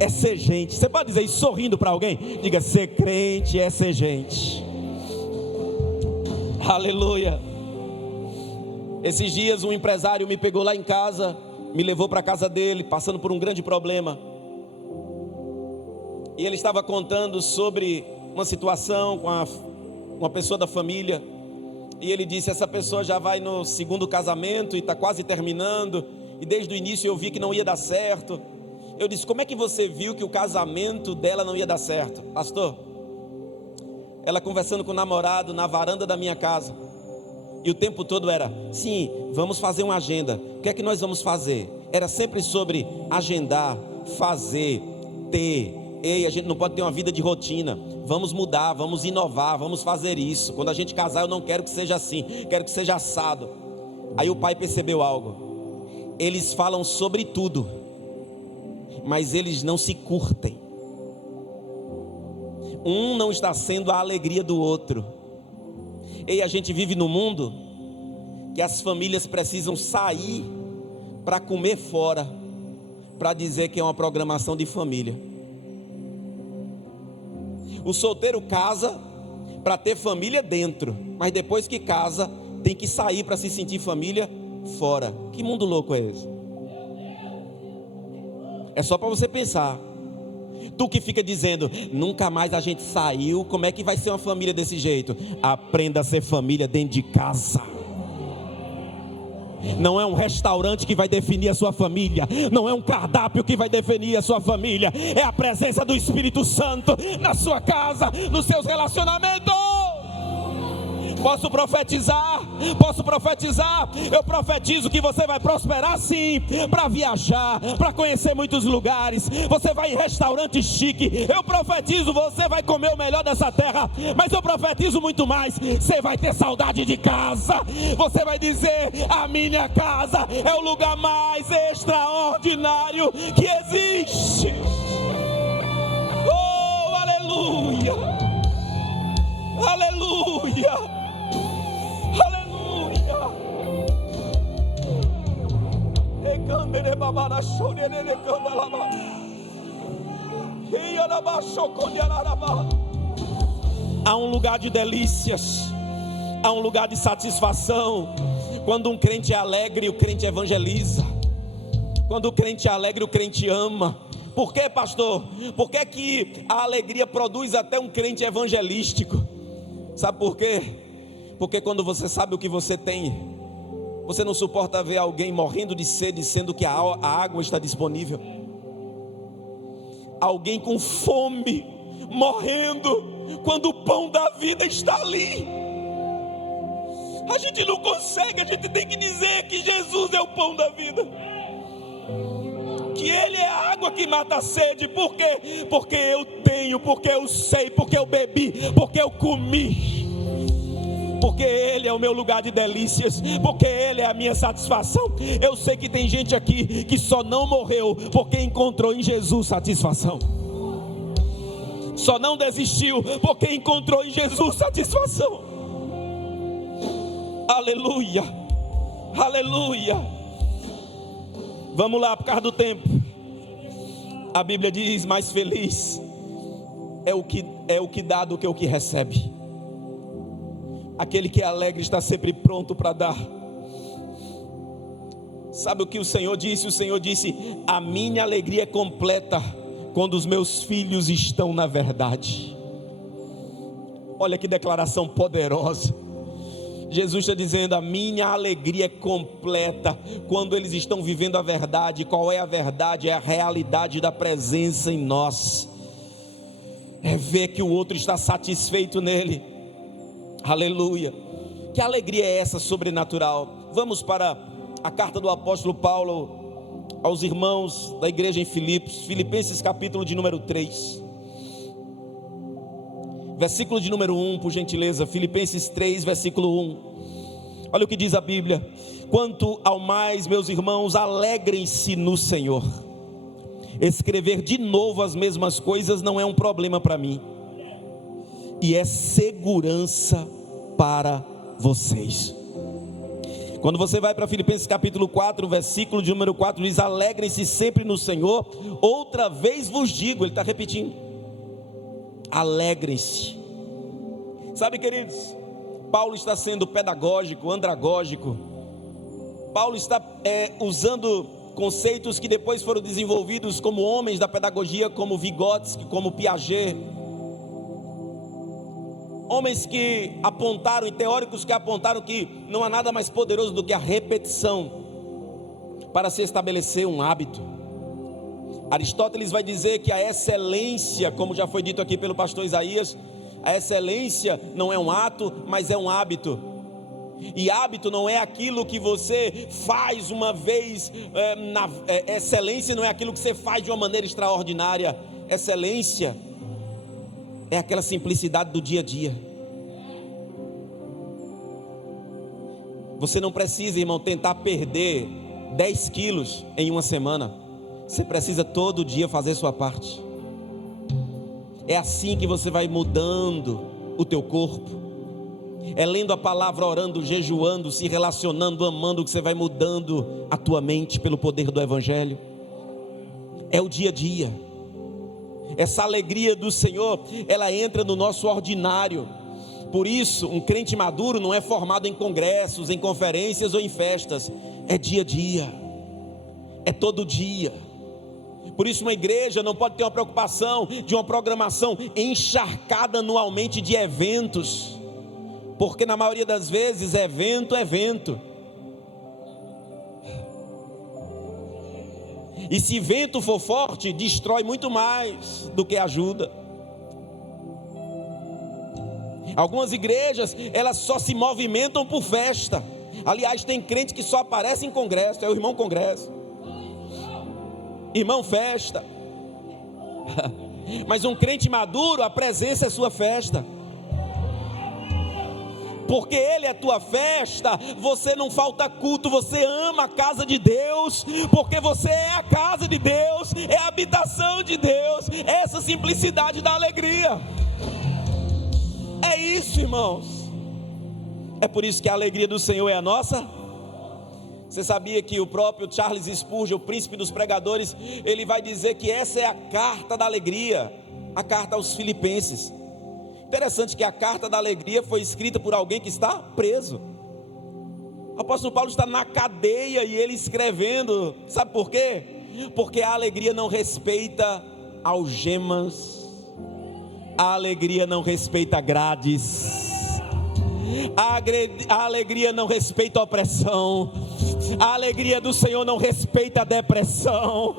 é ser gente. Você pode dizer isso sorrindo para alguém? Diga, ser crente é ser gente. Aleluia. Esses dias um empresário me pegou lá em casa, me levou para a casa dele, passando por um grande problema. E ele estava contando sobre uma situação com uma pessoa da família. E ele disse, essa pessoa já vai no segundo casamento e está quase terminando. E desde o início eu vi que não ia dar certo. Eu disse, como é que você viu que o casamento dela não ia dar certo? Pastor, ela conversando com o namorado na varanda da minha casa. E o tempo todo era, sim, vamos fazer uma agenda. O que é que nós vamos fazer? Era sempre sobre agendar, fazer, ter. Ei, a gente não pode ter uma vida de rotina. Vamos mudar, vamos inovar, vamos fazer isso. Quando a gente casar, eu não quero que seja assim, quero que seja assado. Aí o pai percebeu algo. Eles falam sobre tudo, mas eles não se curtem. Um não está sendo a alegria do outro. E a gente vive num mundo que as famílias precisam sair para comer fora, para dizer que é uma programação de família. O solteiro casa para ter família dentro, mas depois que casa, tem que sair para se sentir família fora. Que mundo louco é esse? É só para você pensar. Tu que fica dizendo, nunca mais a gente saiu, como é que vai ser uma família desse jeito? Aprenda a ser família dentro de casa. Não é um restaurante que vai definir a sua família, não é um cardápio que vai definir a sua família, é a presença do Espírito Santo na sua casa, nos seus relacionamentos. Posso profetizar? Eu profetizo que você vai prosperar sim, para viajar, para conhecer muitos lugares. Você vai em restaurante chique. Eu profetizo, você vai comer o melhor dessa terra. Mas eu profetizo muito mais, você vai ter saudade de casa. Você vai dizer, a minha casa é o lugar mais extraordinário que existe. Oh, aleluia, aleluia, há um lugar de delícias, há um lugar de satisfação. Quando um crente é alegre, o crente evangeliza. Quando o crente é alegre, o crente ama. Por quê, pastor? Por que que a alegria produz até um crente evangelístico? Sabe por quê? Porque quando você sabe o que você tem, você não suporta ver alguém morrendo de sede, sendo que a água está disponível. Alguém com fome, morrendo, quando o pão da vida está ali. A gente não consegue, a gente tem que dizer que Jesus é o pão da vida, que Ele é a água que mata a sede. Por quê? Porque eu tenho, porque eu sei, porque eu bebi, porque eu comi. Porque Ele é o meu lugar de delícias, porque Ele é a minha satisfação. Eu sei que tem gente aqui que só não morreu porque encontrou em Jesus satisfação. Só não desistiu porque encontrou em Jesus satisfação. Aleluia, aleluia. Vamos lá, por causa do tempo. A Bíblia diz, mais feliz é o que dá do que o que recebe. Aquele que é alegre está sempre pronto para dar. Sabe o que o Senhor disse? O Senhor disse, a minha alegria é completa quando os meus filhos estão na verdade. Olha que declaração poderosa. Jesus está dizendo, a minha alegria é completa quando eles estão vivendo a verdade. Qual é a verdade? É a realidade da presença em nós. É ver que o outro está satisfeito nele. Aleluia. Que alegria é essa sobrenatural? Vamos para a carta do apóstolo Paulo aos irmãos da igreja em Filipos, Filipenses capítulo de número 3, versículo de número 1, por gentileza. Filipenses 3, versículo 1. Olha o que diz a Bíblia: quanto ao mais, meus irmãos, alegrem-se no Senhor. Escrever de novo as mesmas coisas não é um problema para mim, e é segurança para vocês. Quando você vai para Filipenses capítulo 4, versículo de número 4, diz: alegrem-se sempre no Senhor. Outra vez vos digo, ele está repetindo, alegrem-se. Sabe, queridos, Paulo está sendo pedagógico, andragógico. Paulo está usando conceitos que depois foram desenvolvidos como homens da pedagogia, como Vygotsky, como Piaget. Homens que apontaram, e teóricos que apontaram que não há nada mais poderoso do que a repetição para se estabelecer um hábito. Aristóteles vai dizer que a excelência, como já foi dito aqui pelo pastor Isaías, a excelência não é um ato, mas é um hábito. E hábito não é aquilo que você faz uma vez, excelência não é aquilo que você faz de uma maneira extraordinária. Excelência é aquela simplicidade do dia a dia. Você não precisa, irmão, tentar perder 10 quilos em uma semana. Você precisa todo dia fazer sua parte. É assim que você vai mudando o teu corpo. É lendo a palavra, orando, jejuando, se relacionando, amando, que você vai mudando a tua mente pelo poder do Evangelho. É o dia a dia. Essa alegria do Senhor, ela entra no nosso ordinário. Por isso, um crente maduro não é formado em congressos, em conferências ou em festas. É dia a dia, é todo dia. Por isso uma igreja não pode ter uma preocupação de uma programação encharcada anualmente de eventos, porque na maioria das vezes evento é evento. E se vento for forte, destrói muito mais do que ajuda. Algumas igrejas, elas só se movimentam por festa. Aliás, tem crente que só aparece em congresso, é o irmão congresso, irmão festa. Mas um crente maduro, a presença é sua festa. Porque Ele é tua festa, você não falta culto, você ama a casa de Deus, porque você é a casa de Deus, é a habitação de Deus, é essa simplicidade da alegria. É isso, irmãos. É por isso que a alegria do Senhor é a nossa. Você sabia que o próprio Charles Spurgeon, o príncipe dos pregadores, ele vai dizer que essa é a carta da alegria, a carta aos Filipenses. Interessante que a carta da alegria foi escrita por alguém que está preso. O apóstolo Paulo está na cadeia e ele escrevendo. Sabe por quê? Porque a alegria não respeita algemas, a alegria não respeita grades, a alegria não respeita opressão, a alegria do Senhor não respeita a depressão,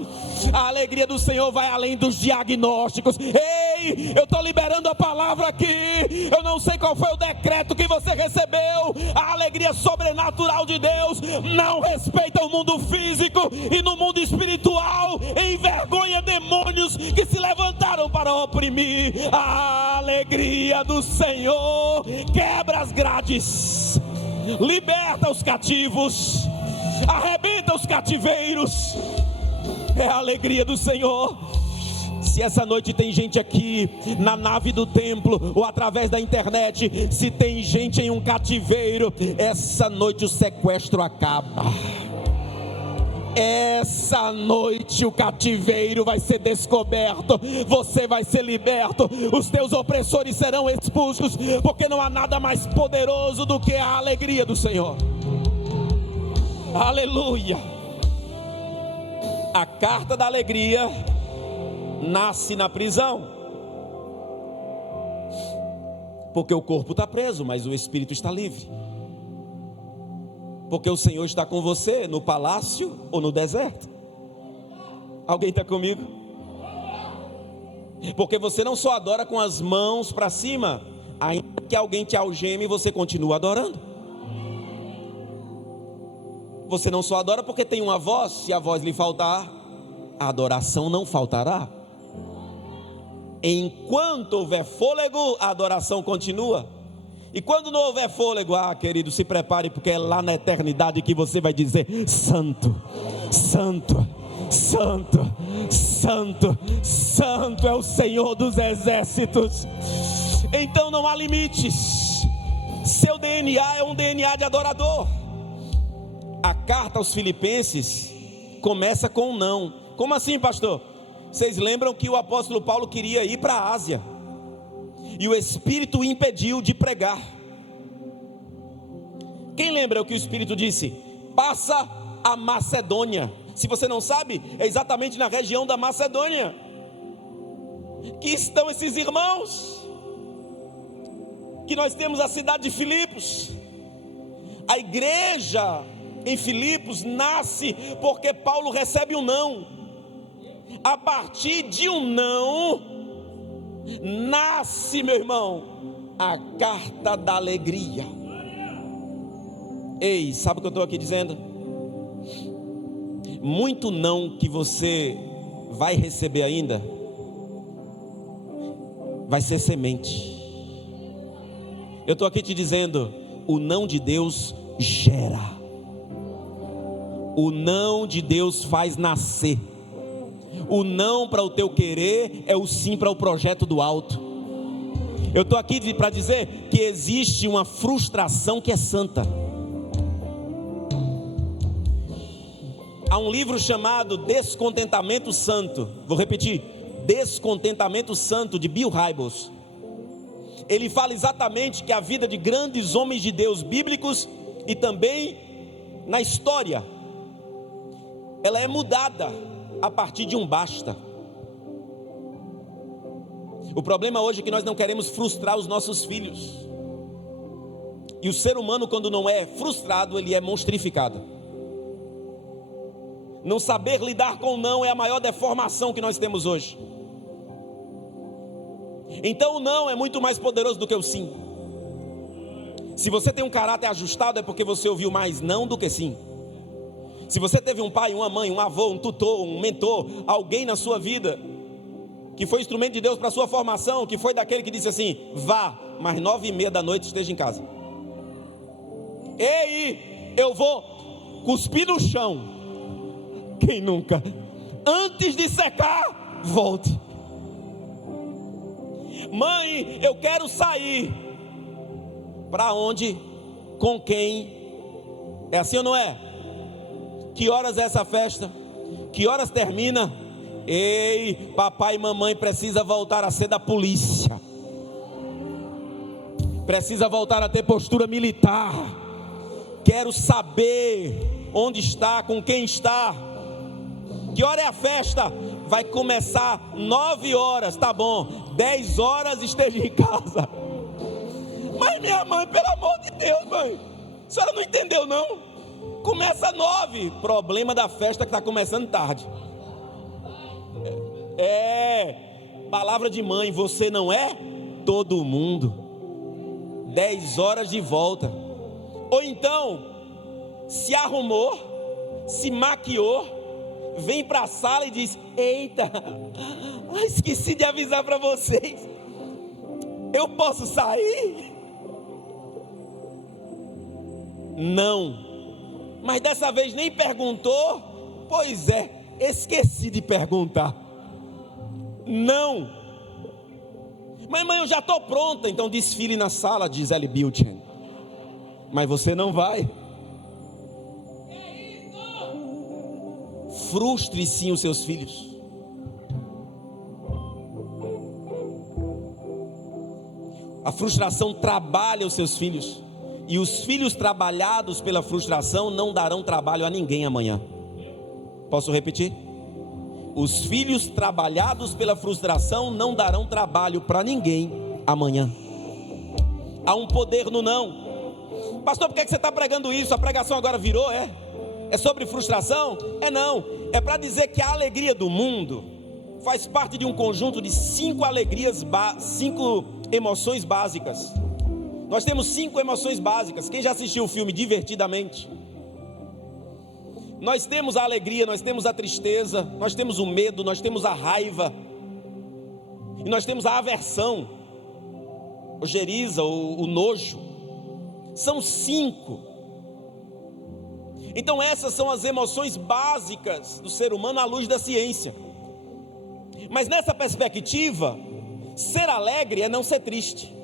a alegria do Senhor vai além dos diagnósticos. Ei, eu estou liberando a palavra aqui. Eu não sei qual foi o decreto que você recebeu. A alegria sobrenatural de Deus não respeita o mundo físico, e no mundo espiritual envergonha demônios que se levantaram para oprimir. A alegria do Senhor quebra as grades, liberta os cativos, arrebenta os cativeiros. É a alegria do Senhor. Se essa noite tem gente aqui na nave do templo ou através da internet, se tem gente em um cativeiro, essa noite o sequestro acaba. Essa noite o cativeiro vai ser descoberto, você vai ser liberto, os teus opressores serão expulsos, porque não há nada mais poderoso do que a alegria do Senhor. Aleluia. A carta da alegria nasce na prisão, porque o corpo está preso, mas o espírito está livre. Porque o Senhor está com você no palácio ou no deserto. Alguém está comigo? Porque você não só adora com as mãos para cima, ainda que alguém te algeme, você continua adorando. Você não só adora porque tem uma voz, se a voz lhe faltar, a adoração não faltará. Enquanto houver fôlego, a adoração continua. E quando não houver fôlego, querido, se prepare, porque é lá na eternidade que você vai dizer: Santo, Santo, Santo, Santo, Santo é o Senhor dos exércitos. Então não há limites. Seu DNA é um DNA de adorador. A carta aos Filipenses começa com um não. Como assim, pastor? Vocês lembram que o apóstolo Paulo queria ir para a Ásia, e o Espírito o impediu de pregar. Quem lembra o que o Espírito disse? Passa a Macedônia. Se você não sabe, é exatamente na região da Macedônia que estão esses irmãos, que nós temos a cidade de Filipos. A igreja em Filipos nasce porque Paulo recebe um não. A partir de um não, nasce, meu irmão, a carta da alegria. Ei, sabe o que eu estou aqui dizendo? Muito não que você vai receber ainda vai ser semente. Eu estou aqui te dizendo: o não de Deus gera. O não de Deus faz nascer. O não para o teu querer é o sim para o projeto do alto. Eu estou aqui para dizer que existe uma frustração que é santa. Há um livro chamado Descontentamento Santo. Vou repetir: Descontentamento Santo, de Bill Hybels. Ele fala exatamente que a vida de grandes homens de Deus bíblicos e também na história, ela é mudada a partir de um basta. O problema hoje é que nós não queremos frustrar os nossos filhos. E o ser humano, quando não é frustrado, ele é monstrificado. Não saber lidar com o não é a maior deformação que nós temos hoje. Então o não é muito mais poderoso do que o sim. Se você tem um caráter ajustado, é porque você ouviu mais não do que sim. Se você teve um pai, uma mãe, um avô, um tutor, um mentor, alguém na sua vida que foi instrumento de Deus para a sua formação, que foi daquele que disse assim: vá, mas 9:30 da noite esteja em casa. Ei, eu vou cuspir no chão. Quem nunca? Antes de secar, volte. Mãe, eu quero sair. Para onde? Com quem? É assim ou não é? Que horas é essa festa? Que horas termina? Ei, papai e mamãe precisa voltar a ser da polícia. Precisa voltar a ter postura militar. Quero saber onde está, com quem está. Que hora é a festa? Vai começar 9 horas, tá bom. 10 horas esteja em casa. Mas minha mãe, pelo amor de Deus, mãe, a senhora não entendeu não? Começa 9, problema da festa que está começando tarde. Palavra de mãe, você não é todo mundo. 10 horas de volta. Ou então, se arrumou, se maquiou, vem para a sala e diz: eita, esqueci de avisar para vocês, eu posso sair? Não. Mas dessa vez nem perguntou. Pois é, esqueci de perguntar. Não. Mas mãe, eu já estou pronta. Então desfile na sala de Gisele Bündchen. Mas você não vai. Frustre sim os seus filhos. A frustração trabalha os seus filhos. E os filhos trabalhados pela frustração não darão trabalho a ninguém amanhã. Posso repetir? Os filhos trabalhados pela frustração não darão trabalho para ninguém amanhã. Há um poder no não. Pastor, por que você está pregando isso? A pregação agora virou, é? É sobre frustração? É não. É para dizer que a alegria do mundo faz parte de um conjunto de 5 alegrias, 5 emoções básicas. Nós temos 5 emoções básicas. Quem já assistiu o filme Divertidamente? Nós temos a alegria, nós temos a tristeza, nós temos o medo, nós temos a raiva, e nós temos a aversão, ojeriza, o nojo. São 5. Então essas são as emoções básicas do ser humano à luz da ciência. Mas nessa perspectiva, ser alegre é não ser triste.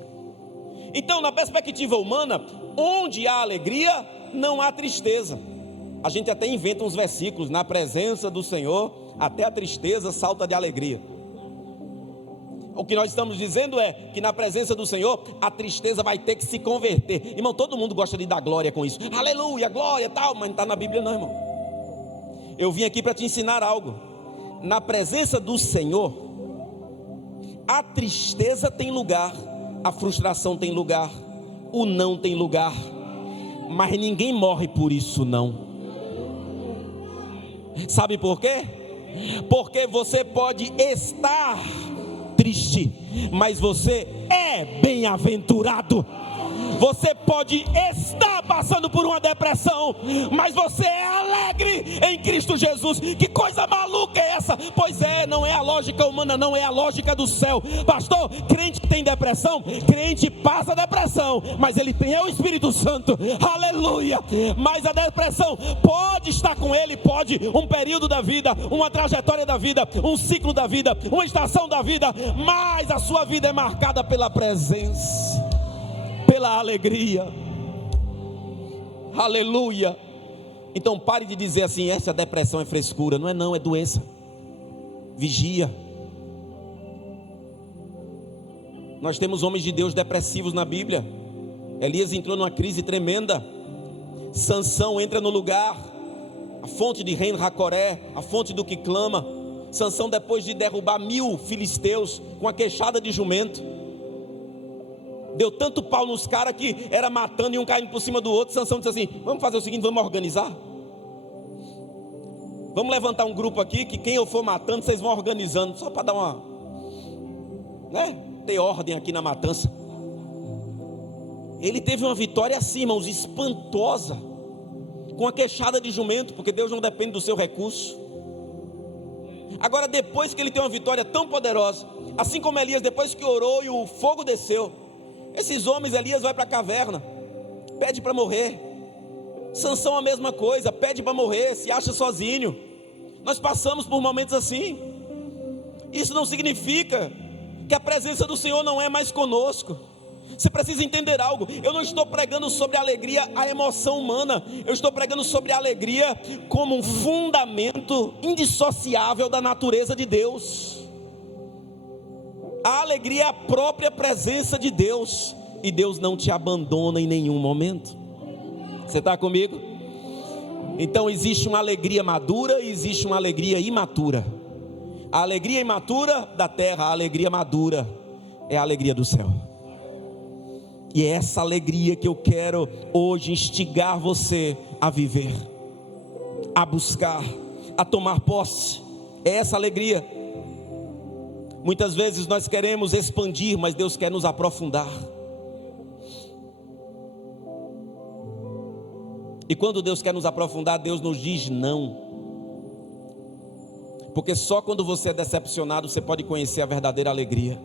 Então, na perspectiva humana, onde há alegria, não há tristeza. A gente até inventa uns versículos: na presença do Senhor, até a tristeza salta de alegria. O que nós estamos dizendo é que na presença do Senhor, a tristeza vai ter que se converter. Irmão, todo mundo gosta de dar glória com isso. Aleluia, glória, tal, mas não está na Bíblia não, irmão. Eu vim aqui para te ensinar algo. Na presença do Senhor, a tristeza tem lugar, a frustração tem lugar, o não tem lugar, mas ninguém morre por isso não. Sabe por quê? Porque você pode estar triste, mas você é bem-aventurado. Você pode estar passando por uma depressão, mas você é alegre em Cristo Jesus. Que coisa maluca é essa? Pois é, não é a lógica humana, não é a lógica do céu. Pastor, crente que tem depressão, crente passa depressão, mas ele tem o Espírito Santo, aleluia. Mas a depressão pode estar com ele, pode, um período da vida, uma trajetória da vida, um ciclo da vida, uma estação da vida, mas a sua vida é marcada pela presença, pela alegria, aleluia. Então pare de dizer assim: essa depressão é frescura. Não é não, é doença. Vigia. Nós temos homens de Deus depressivos na Bíblia. Elias entrou numa crise tremenda. Sansão entra no lugar, a fonte de Ren-Racoré, a fonte do que clama. Sansão, depois de derrubar 1000 filisteus com a queixada de jumento, deu tanto pau nos caras que era matando e um caindo por cima do outro. Sansão disse assim: vamos fazer o seguinte, vamos organizar. Vamos levantar um grupo aqui, que quem eu for matando, vocês vão organizando, só para dar uma, ter ordem aqui na matança. Ele teve uma vitória assim, irmãos, espantosa, com a queixada de jumento, porque Deus não depende do seu recurso. Agora, depois que ele tem uma vitória tão poderosa, assim como Elias, depois que orou e o fogo desceu, esses homens, Elias vai para a caverna, pede para morrer. Sansão a mesma coisa, pede para morrer, se acha sozinho. Nós passamos por momentos assim. Isso não significa que a presença do Senhor não é mais conosco. Você precisa entender algo. Eu não estou pregando sobre a alegria, a emoção humana. Eu estou pregando sobre a alegria como um fundamento indissociável da natureza de Deus. A alegria é a própria presença de Deus, e Deus não te abandona em nenhum momento. Você está comigo? Então existe uma alegria madura e existe uma alegria imatura. A alegria imatura da terra, a alegria madura é a alegria do céu. E é essa alegria que eu quero hoje instigar você a viver, a buscar, a tomar posse. É essa alegria. Muitas vezes nós queremos expandir, mas Deus quer nos aprofundar. E quando Deus quer nos aprofundar, Deus nos diz não. Porque só quando você é decepcionado, você pode conhecer a verdadeira alegria.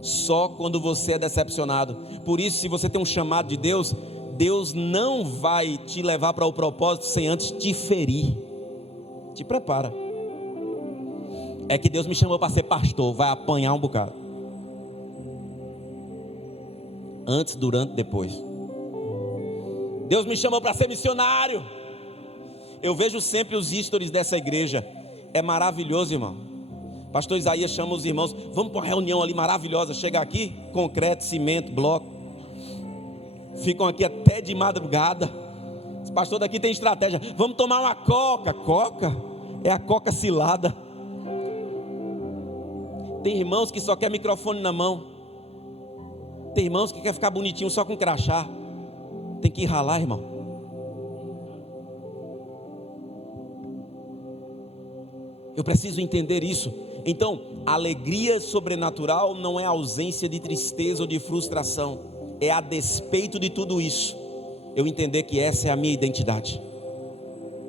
Só quando você é decepcionado. Por isso, se você tem um chamado de Deus, Deus não vai te levar para o propósito sem antes te ferir. Te prepara. É que Deus me chamou para ser pastor, vai apanhar um bocado. Antes, durante, depois. Deus me chamou para ser missionário. Eu vejo sempre os stories dessa igreja. É maravilhoso, irmão. Pastor Isaías chama os irmãos: vamos para uma reunião ali maravilhosa. Chega aqui, concreto, cimento, bloco. Ficam aqui até de madrugada. Esse pastor daqui tem estratégia. Vamos tomar uma coca. Coca? É a coca cilada. Tem irmãos que só quer microfone na mão. Tem irmãos que quer ficar bonitinho só com crachá. Tem que ir ralar, irmão. Eu preciso entender isso. Então, alegria sobrenatural não é ausência de tristeza ou de frustração. É a despeito de tudo isso. eu entender que essa é a minha identidade.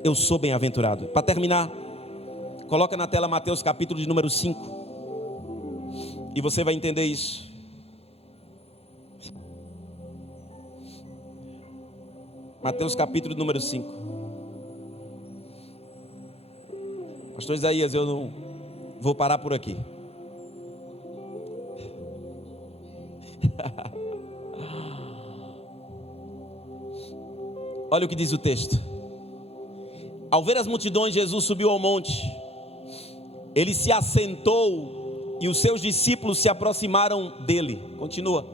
Eu sou bem-aventurado. Para terminar, coloca na tela Mateus capítulo de número 5. E você vai entender isso. Mateus capítulo número 5. Pastor Isaías, eu não vou parar por aqui. Olha o que diz o texto. Ao ver as multidões, Jesus subiu ao monte. Ele se assentou e os seus discípulos se aproximaram dele. Continua.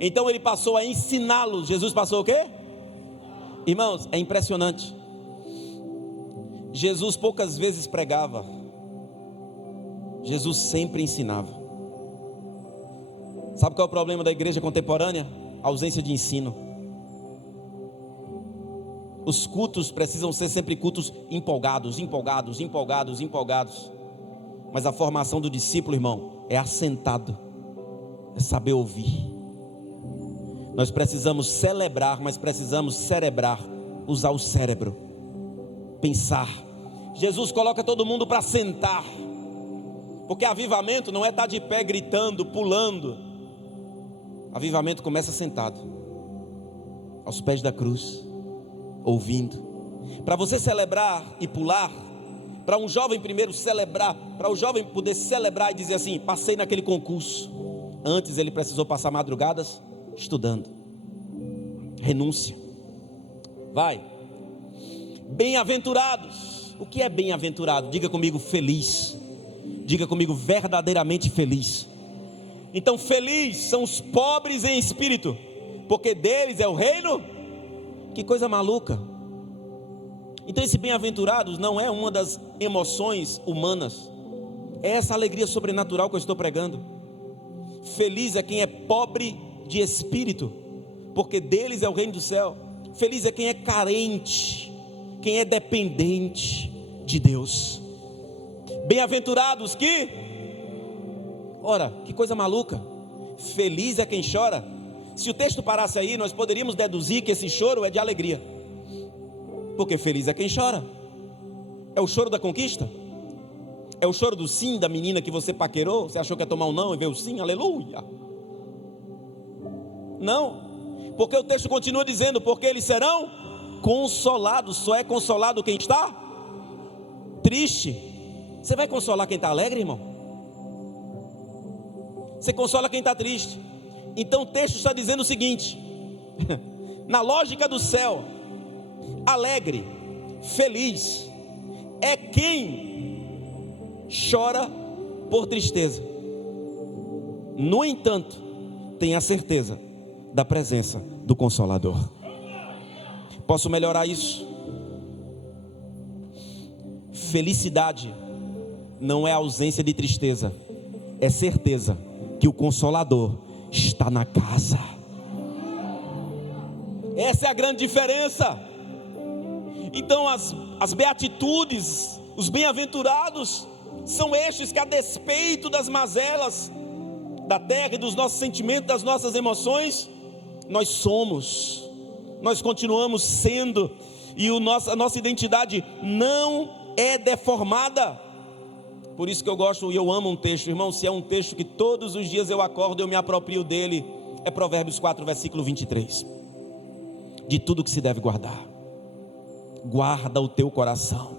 Então ele passou a ensiná-los. Jesus passou o quê? Irmãos, é impressionante. Jesus poucas vezes pregava. Jesus sempre ensinava. Sabe qual é o problema da igreja contemporânea? A ausência de ensino. Os cultos precisam ser sempre cultos empolgados. Mas a formação do discípulo, irmão, é assentado, é saber ouvir. Nós precisamos celebrar, mas precisamos cerebrar, usar o cérebro, pensar. Jesus coloca todo mundo para sentar, porque avivamento não é estar de pé gritando, pulando. Avivamento começa sentado, aos pés da cruz, ouvindo. Para você celebrar e pular, para um jovem primeiro celebrar, para o jovem poder celebrar e dizer assim: passei naquele concurso. Antes ele precisou passar madrugadas estudando. Renúncia. Vai. Bem-aventurados. O que é bem-aventurado? Diga comigo: feliz. Diga comigo: verdadeiramente feliz. Então feliz são os pobres em espírito, porque deles é o reino. Que coisa maluca. Então esse bem-aventurados não é uma das emoções humanas. É essa alegria sobrenatural que eu estou pregando. Feliz é quem é pobre de espírito, porque deles é o reino do céu. Feliz é quem é carente, quem é dependente de Deus. Bem-aventurados que... Ora, que coisa maluca. Feliz é quem chora. Se o texto parasse aí, nós poderíamos deduzir que esse choro é de alegria, porque feliz é quem chora. É o choro da conquista? É o choro do sim da menina que você paquerou? Você achou que ia tomar um não e veio o sim? Aleluia. Não, porque o texto continua dizendo: porque eles serão consolados. Só é consolado quem está triste. Você vai consolar quem está alegre, irmão? Você consola quem está triste. Então o texto está dizendo o seguinte: na lógica do céu, alegre, feliz é quem chora por tristeza. No entanto, tem a certeza da presença do Consolador. Posso melhorar isso? Felicidade não é ausência de tristeza, é certeza que o Consolador está na casa. Essa é a grande diferença. Então as beatitudes, os bem-aventurados, são estes que, a despeito das mazelas da terra e dos nossos sentimentos, das nossas emoções, nós continuamos sendo, e a nossa identidade não é deformada. Por isso que eu gosto e eu amo um texto, irmão. Se é um texto que todos os dias eu acordo, eu me aproprio dele, é Provérbios 4, versículo 23. De tudo que se deve guardar, guarda o teu coração,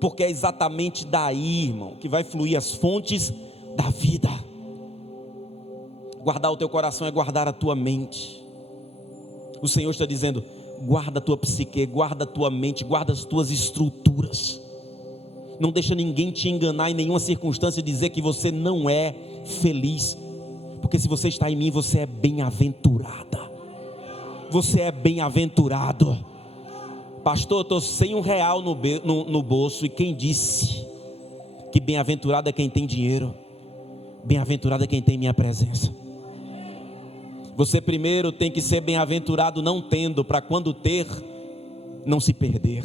porque é exatamente daí, irmão, que vai fluir as fontes da vida. Guardar o teu coração é guardar a tua mente. O Senhor está dizendo: guarda a tua psique, guarda a tua mente, guarda as tuas estruturas. Não deixa ninguém te enganar em nenhuma circunstância, dizer que você não é feliz, porque se você está em mim, você é bem-aventurada. Você é bem-aventurado. Pastor, eu estou sem R$1 no bolso, e quem disse que bem-aventurado é quem tem dinheiro? Bem-aventurado é quem tem minha presença. Você primeiro tem que ser bem-aventurado não tendo, para quando ter, não se perder.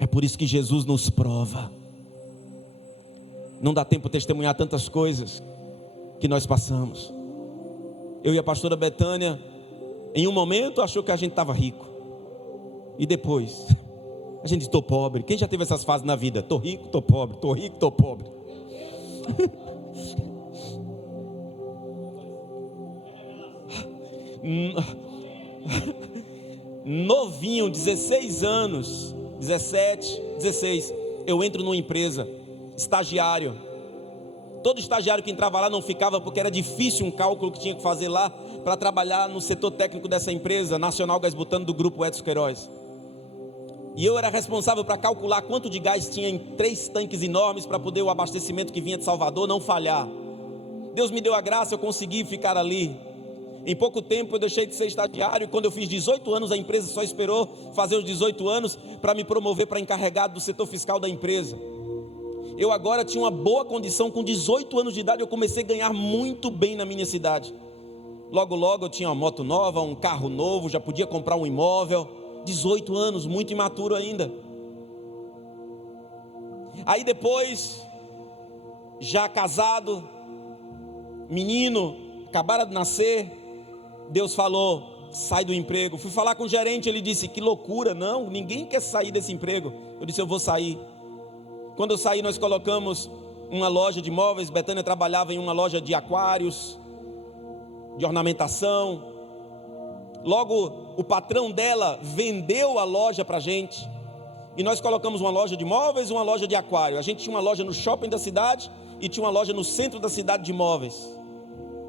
É por isso que Jesus nos prova. Não dá tempo de testemunhar tantas coisas que nós passamos. Eu e a pastora Betânia, Em um momento achou que a gente estava rico. E depois, a gente estou pobre. Quem já teve essas fases na vida? Estou rico, estou pobre, estou rico, estou pobre. Novinho, 16 anos, 17, 16, eu entro numa empresa, estagiário. Todo estagiário que entrava lá não ficava, porque era difícil um cálculo que tinha que fazer lá para trabalhar no setor técnico dessa empresa, Nacional Gás Butano, do grupo Edson Queiroz. E eu era responsável para calcular quanto de gás tinha em 3 tanques enormes, para poder o abastecimento que vinha de Salvador não falhar. Deus me deu a graça, eu consegui ficar ali. Em pouco tempo eu deixei de ser estagiário, e quando eu fiz 18 anos, a empresa só esperou fazer os 18 anos para me promover para encarregado do setor fiscal da empresa. Eu agora tinha uma boa condição, com 18 anos de idade eu comecei a ganhar muito bem na minha cidade. Logo logo eu tinha uma moto nova, um carro novo, já podia comprar um imóvel. 18 anos, muito imaturo ainda. Aí depois, já casado, menino, acabara de nascer, Deus falou: sai do emprego. Fui falar com o gerente, ele disse: que loucura, não, ninguém quer sair desse emprego. Eu disse: eu vou sair. Quando eu saí, nós colocamos uma loja de móveis. Betânia trabalhava em uma loja de aquários, de ornamentação. Logo, o patrão dela vendeu a loja para a gente, e nós colocamos uma loja de móveis e uma loja de aquário. A gente tinha uma loja no shopping da cidade e tinha uma loja no centro da cidade de móveis.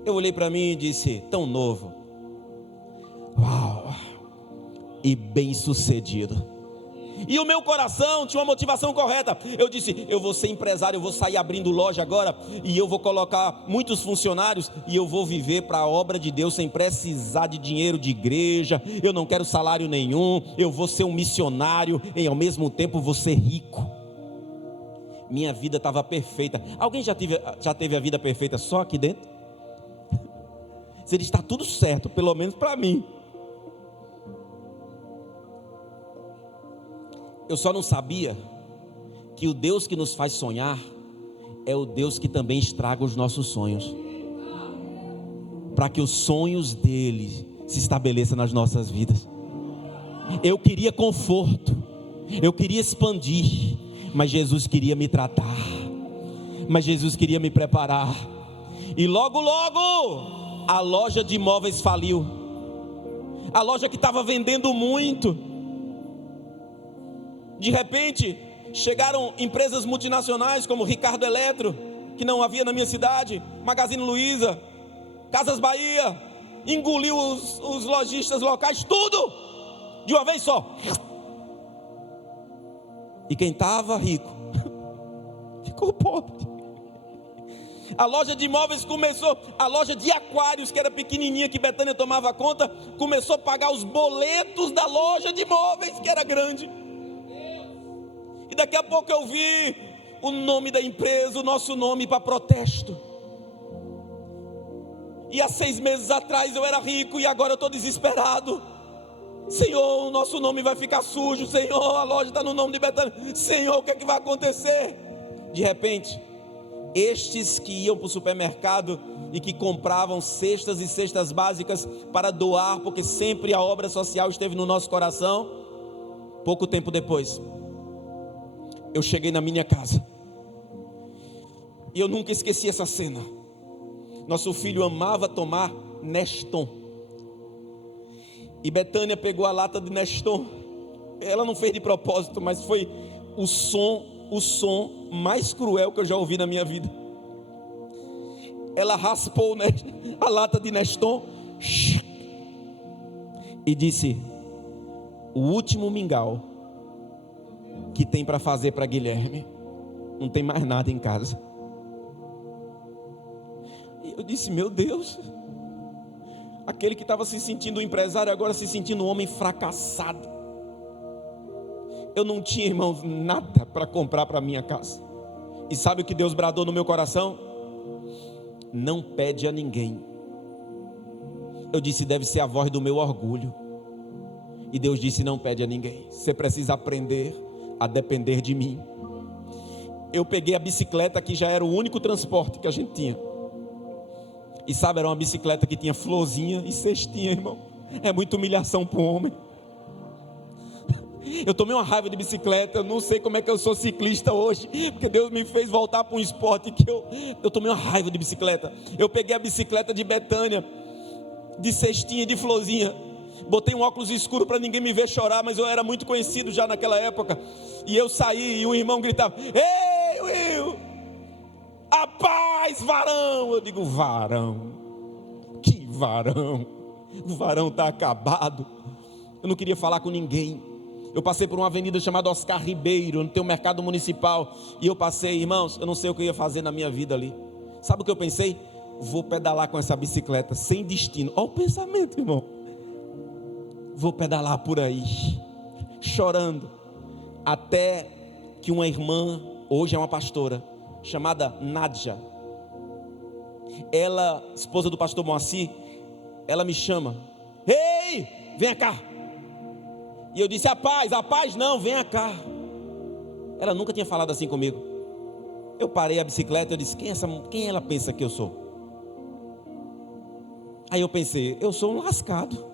Eu olhei para mim e disse: tão novo, uau, e bem sucedido. E o meu coração tinha uma motivação correta. Eu disse: eu vou ser empresário, eu vou sair abrindo loja agora, e eu vou colocar muitos funcionários, e eu vou viver para a obra de Deus sem precisar de dinheiro de igreja. Eu não quero salário nenhum, eu vou ser um missionário e ao mesmo tempo vou ser rico. Minha vida estava perfeita. Alguém já teve a vida perfeita só aqui dentro? Se ele está tudo certo, pelo menos para mim. Eu só não sabia que o Deus que nos faz sonhar é o Deus que também estraga os nossos sonhos, para que os sonhos dele se estabeleçam nas nossas vidas. Eu queria conforto, eu queria expandir, mas Jesus queria me tratar, mas Jesus queria me preparar. E logo logo a loja de imóveis faliu. A loja que estava vendendo muito, de repente chegaram empresas multinacionais como Ricardo Eletro, que não havia na minha cidade, Magazine Luiza, Casas Bahia, engoliu os lojistas locais, tudo de uma vez só. E quem estava rico ficou pobre. A loja de imóveis começou, a loja de aquários, que era pequenininha, que Betânia tomava conta, começou a pagar os boletos da loja de imóveis, que era grande. E daqui a pouco eu vi o nome da empresa, o nosso nome, para protesto. E há 6 meses atrás eu era rico e agora eu estou desesperado. Senhor, o nosso nome vai ficar sujo. Senhor, a loja está no nome de Betânia. Senhor, o que é que vai acontecer? De repente, estes que iam para o supermercado e que compravam cestas e cestas básicas para doar, porque sempre a obra social esteve no nosso coração. Pouco tempo depois, eu cheguei na minha casa, e eu nunca esqueci essa cena. Nosso filho amava tomar Neston, e Betânia pegou a lata de Neston. Ela não fez de propósito, mas foi o som mais cruel que eu já ouvi na minha vida. Ela raspou a lata de Neston e disse: o último mingau que tem para fazer para Guilherme, não tem mais nada em casa. E eu disse: meu Deus, aquele que estava se sentindo um empresário, agora se sentindo um homem fracassado. Eu não tinha, irmãos, nada para comprar para minha casa. E sabe o que Deus bradou no meu coração? Não pede a ninguém. Eu disse: deve ser a voz do meu orgulho. E Deus disse: não pede a ninguém. Você precisa aprender a depender de mim. Eu peguei a bicicleta, que já era o único transporte que a gente tinha. E sabe, era uma bicicleta que tinha florzinha e cestinha, irmão. É muita humilhação para o homem. Eu tomei uma raiva de bicicleta. Eu não sei como é que eu sou ciclista hoje, porque Deus me fez voltar para um esporte que eu tomei uma raiva de bicicleta. Eu peguei a bicicleta de Betânia, de cestinha, de florzinha. Botei um óculos escuro para ninguém me ver chorar, mas eu era muito conhecido já naquela época. E eu saí e um irmão gritava: ei, Will, a paz, varão. Eu digo: varão? Que varão? O varão está acabado. Eu não queria falar com ninguém. Eu passei por uma avenida chamada Oscar Ribeiro, não tem um mercado municipal. E eu passei, irmãos, eu não sei o que eu ia fazer na minha vida ali. Sabe o que eu pensei? Vou pedalar com essa bicicleta, sem destino. Olha o pensamento, irmão. Vou pedalar por aí, chorando. Até que uma irmã, hoje é uma pastora, chamada Nádia, ela, esposa do pastor Moacir, ela me chama: ei, vem cá. E eu disse: a paz não, venha cá. Ela nunca tinha falado assim comigo. Eu parei a bicicleta, eu disse: quem ela pensa que eu sou? Aí eu pensei: eu sou um lascado,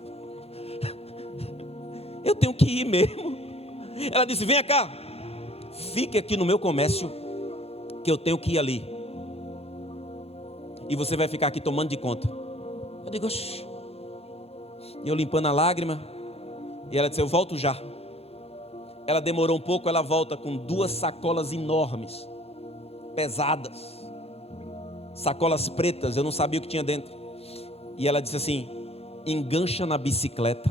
eu tenho que ir mesmo. Ela disse: venha cá, fique aqui no meu comércio, que eu tenho que ir ali, e você vai ficar aqui tomando de conta. Eu digo: oxi. E eu limpando a lágrima. E ela disse: eu volto já. Ela demorou um pouco, ela volta com 2 sacolas enormes, pesadas, sacolas pretas, eu não sabia o que tinha dentro. E ela disse assim: engancha na bicicleta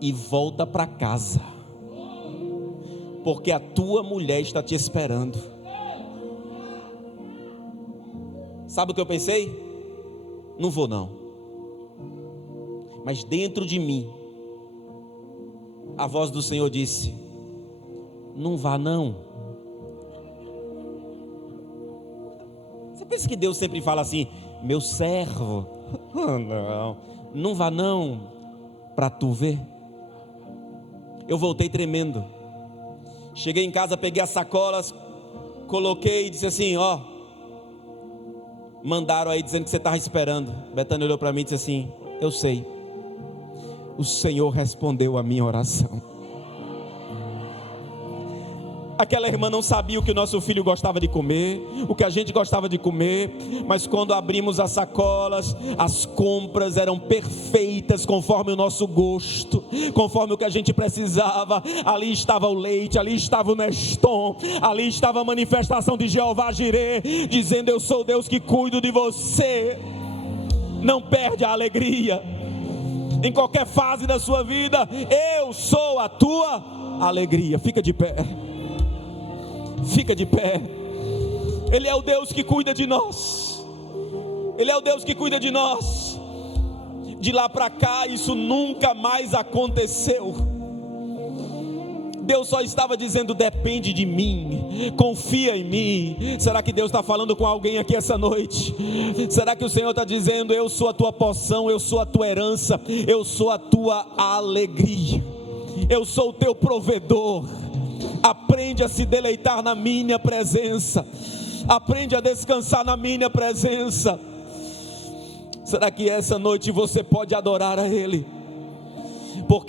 e volta para casa, porque a tua mulher está te esperando. Sabe o que eu pensei? Não vou não. Mas dentro de mim, a voz do Senhor disse: não vá não. Você pensa que Deus sempre fala assim: meu servo? Não vá não, para tu ver. Eu voltei tremendo. Cheguei em casa, peguei as sacolas, coloquei e disse assim: ó, mandaram aí dizendo que você estava esperando. Betânia olhou para mim e disse assim: eu sei, o Senhor respondeu a minha oração. Aquela irmã não sabia o que o nosso filho gostava de comer, o que a gente gostava de comer, mas quando abrimos as sacolas, as compras eram perfeitas, conforme o nosso gosto, conforme o que a gente precisava. Ali estava o leite, ali estava o Neston, ali estava a manifestação de Jeová Jirê, dizendo: eu sou Deus que cuido de você. Não perde a alegria. Em qualquer fase da sua vida, eu sou a tua alegria. Fica de pé. Fica de pé. Ele é o Deus que cuida de nós. Ele é o Deus que cuida de nós. De lá para cá, isso nunca mais aconteceu. Deus só estava dizendo: depende de mim, confia em mim. Será que Deus está falando com alguém aqui essa noite? Será que o Senhor está dizendo: eu sou a tua porção, eu sou a tua herança, eu sou a tua alegria, eu sou o teu provedor. Aprende a se deleitar na minha presença, aprende a descansar na minha presença. Será que essa noite você pode adorar a Ele?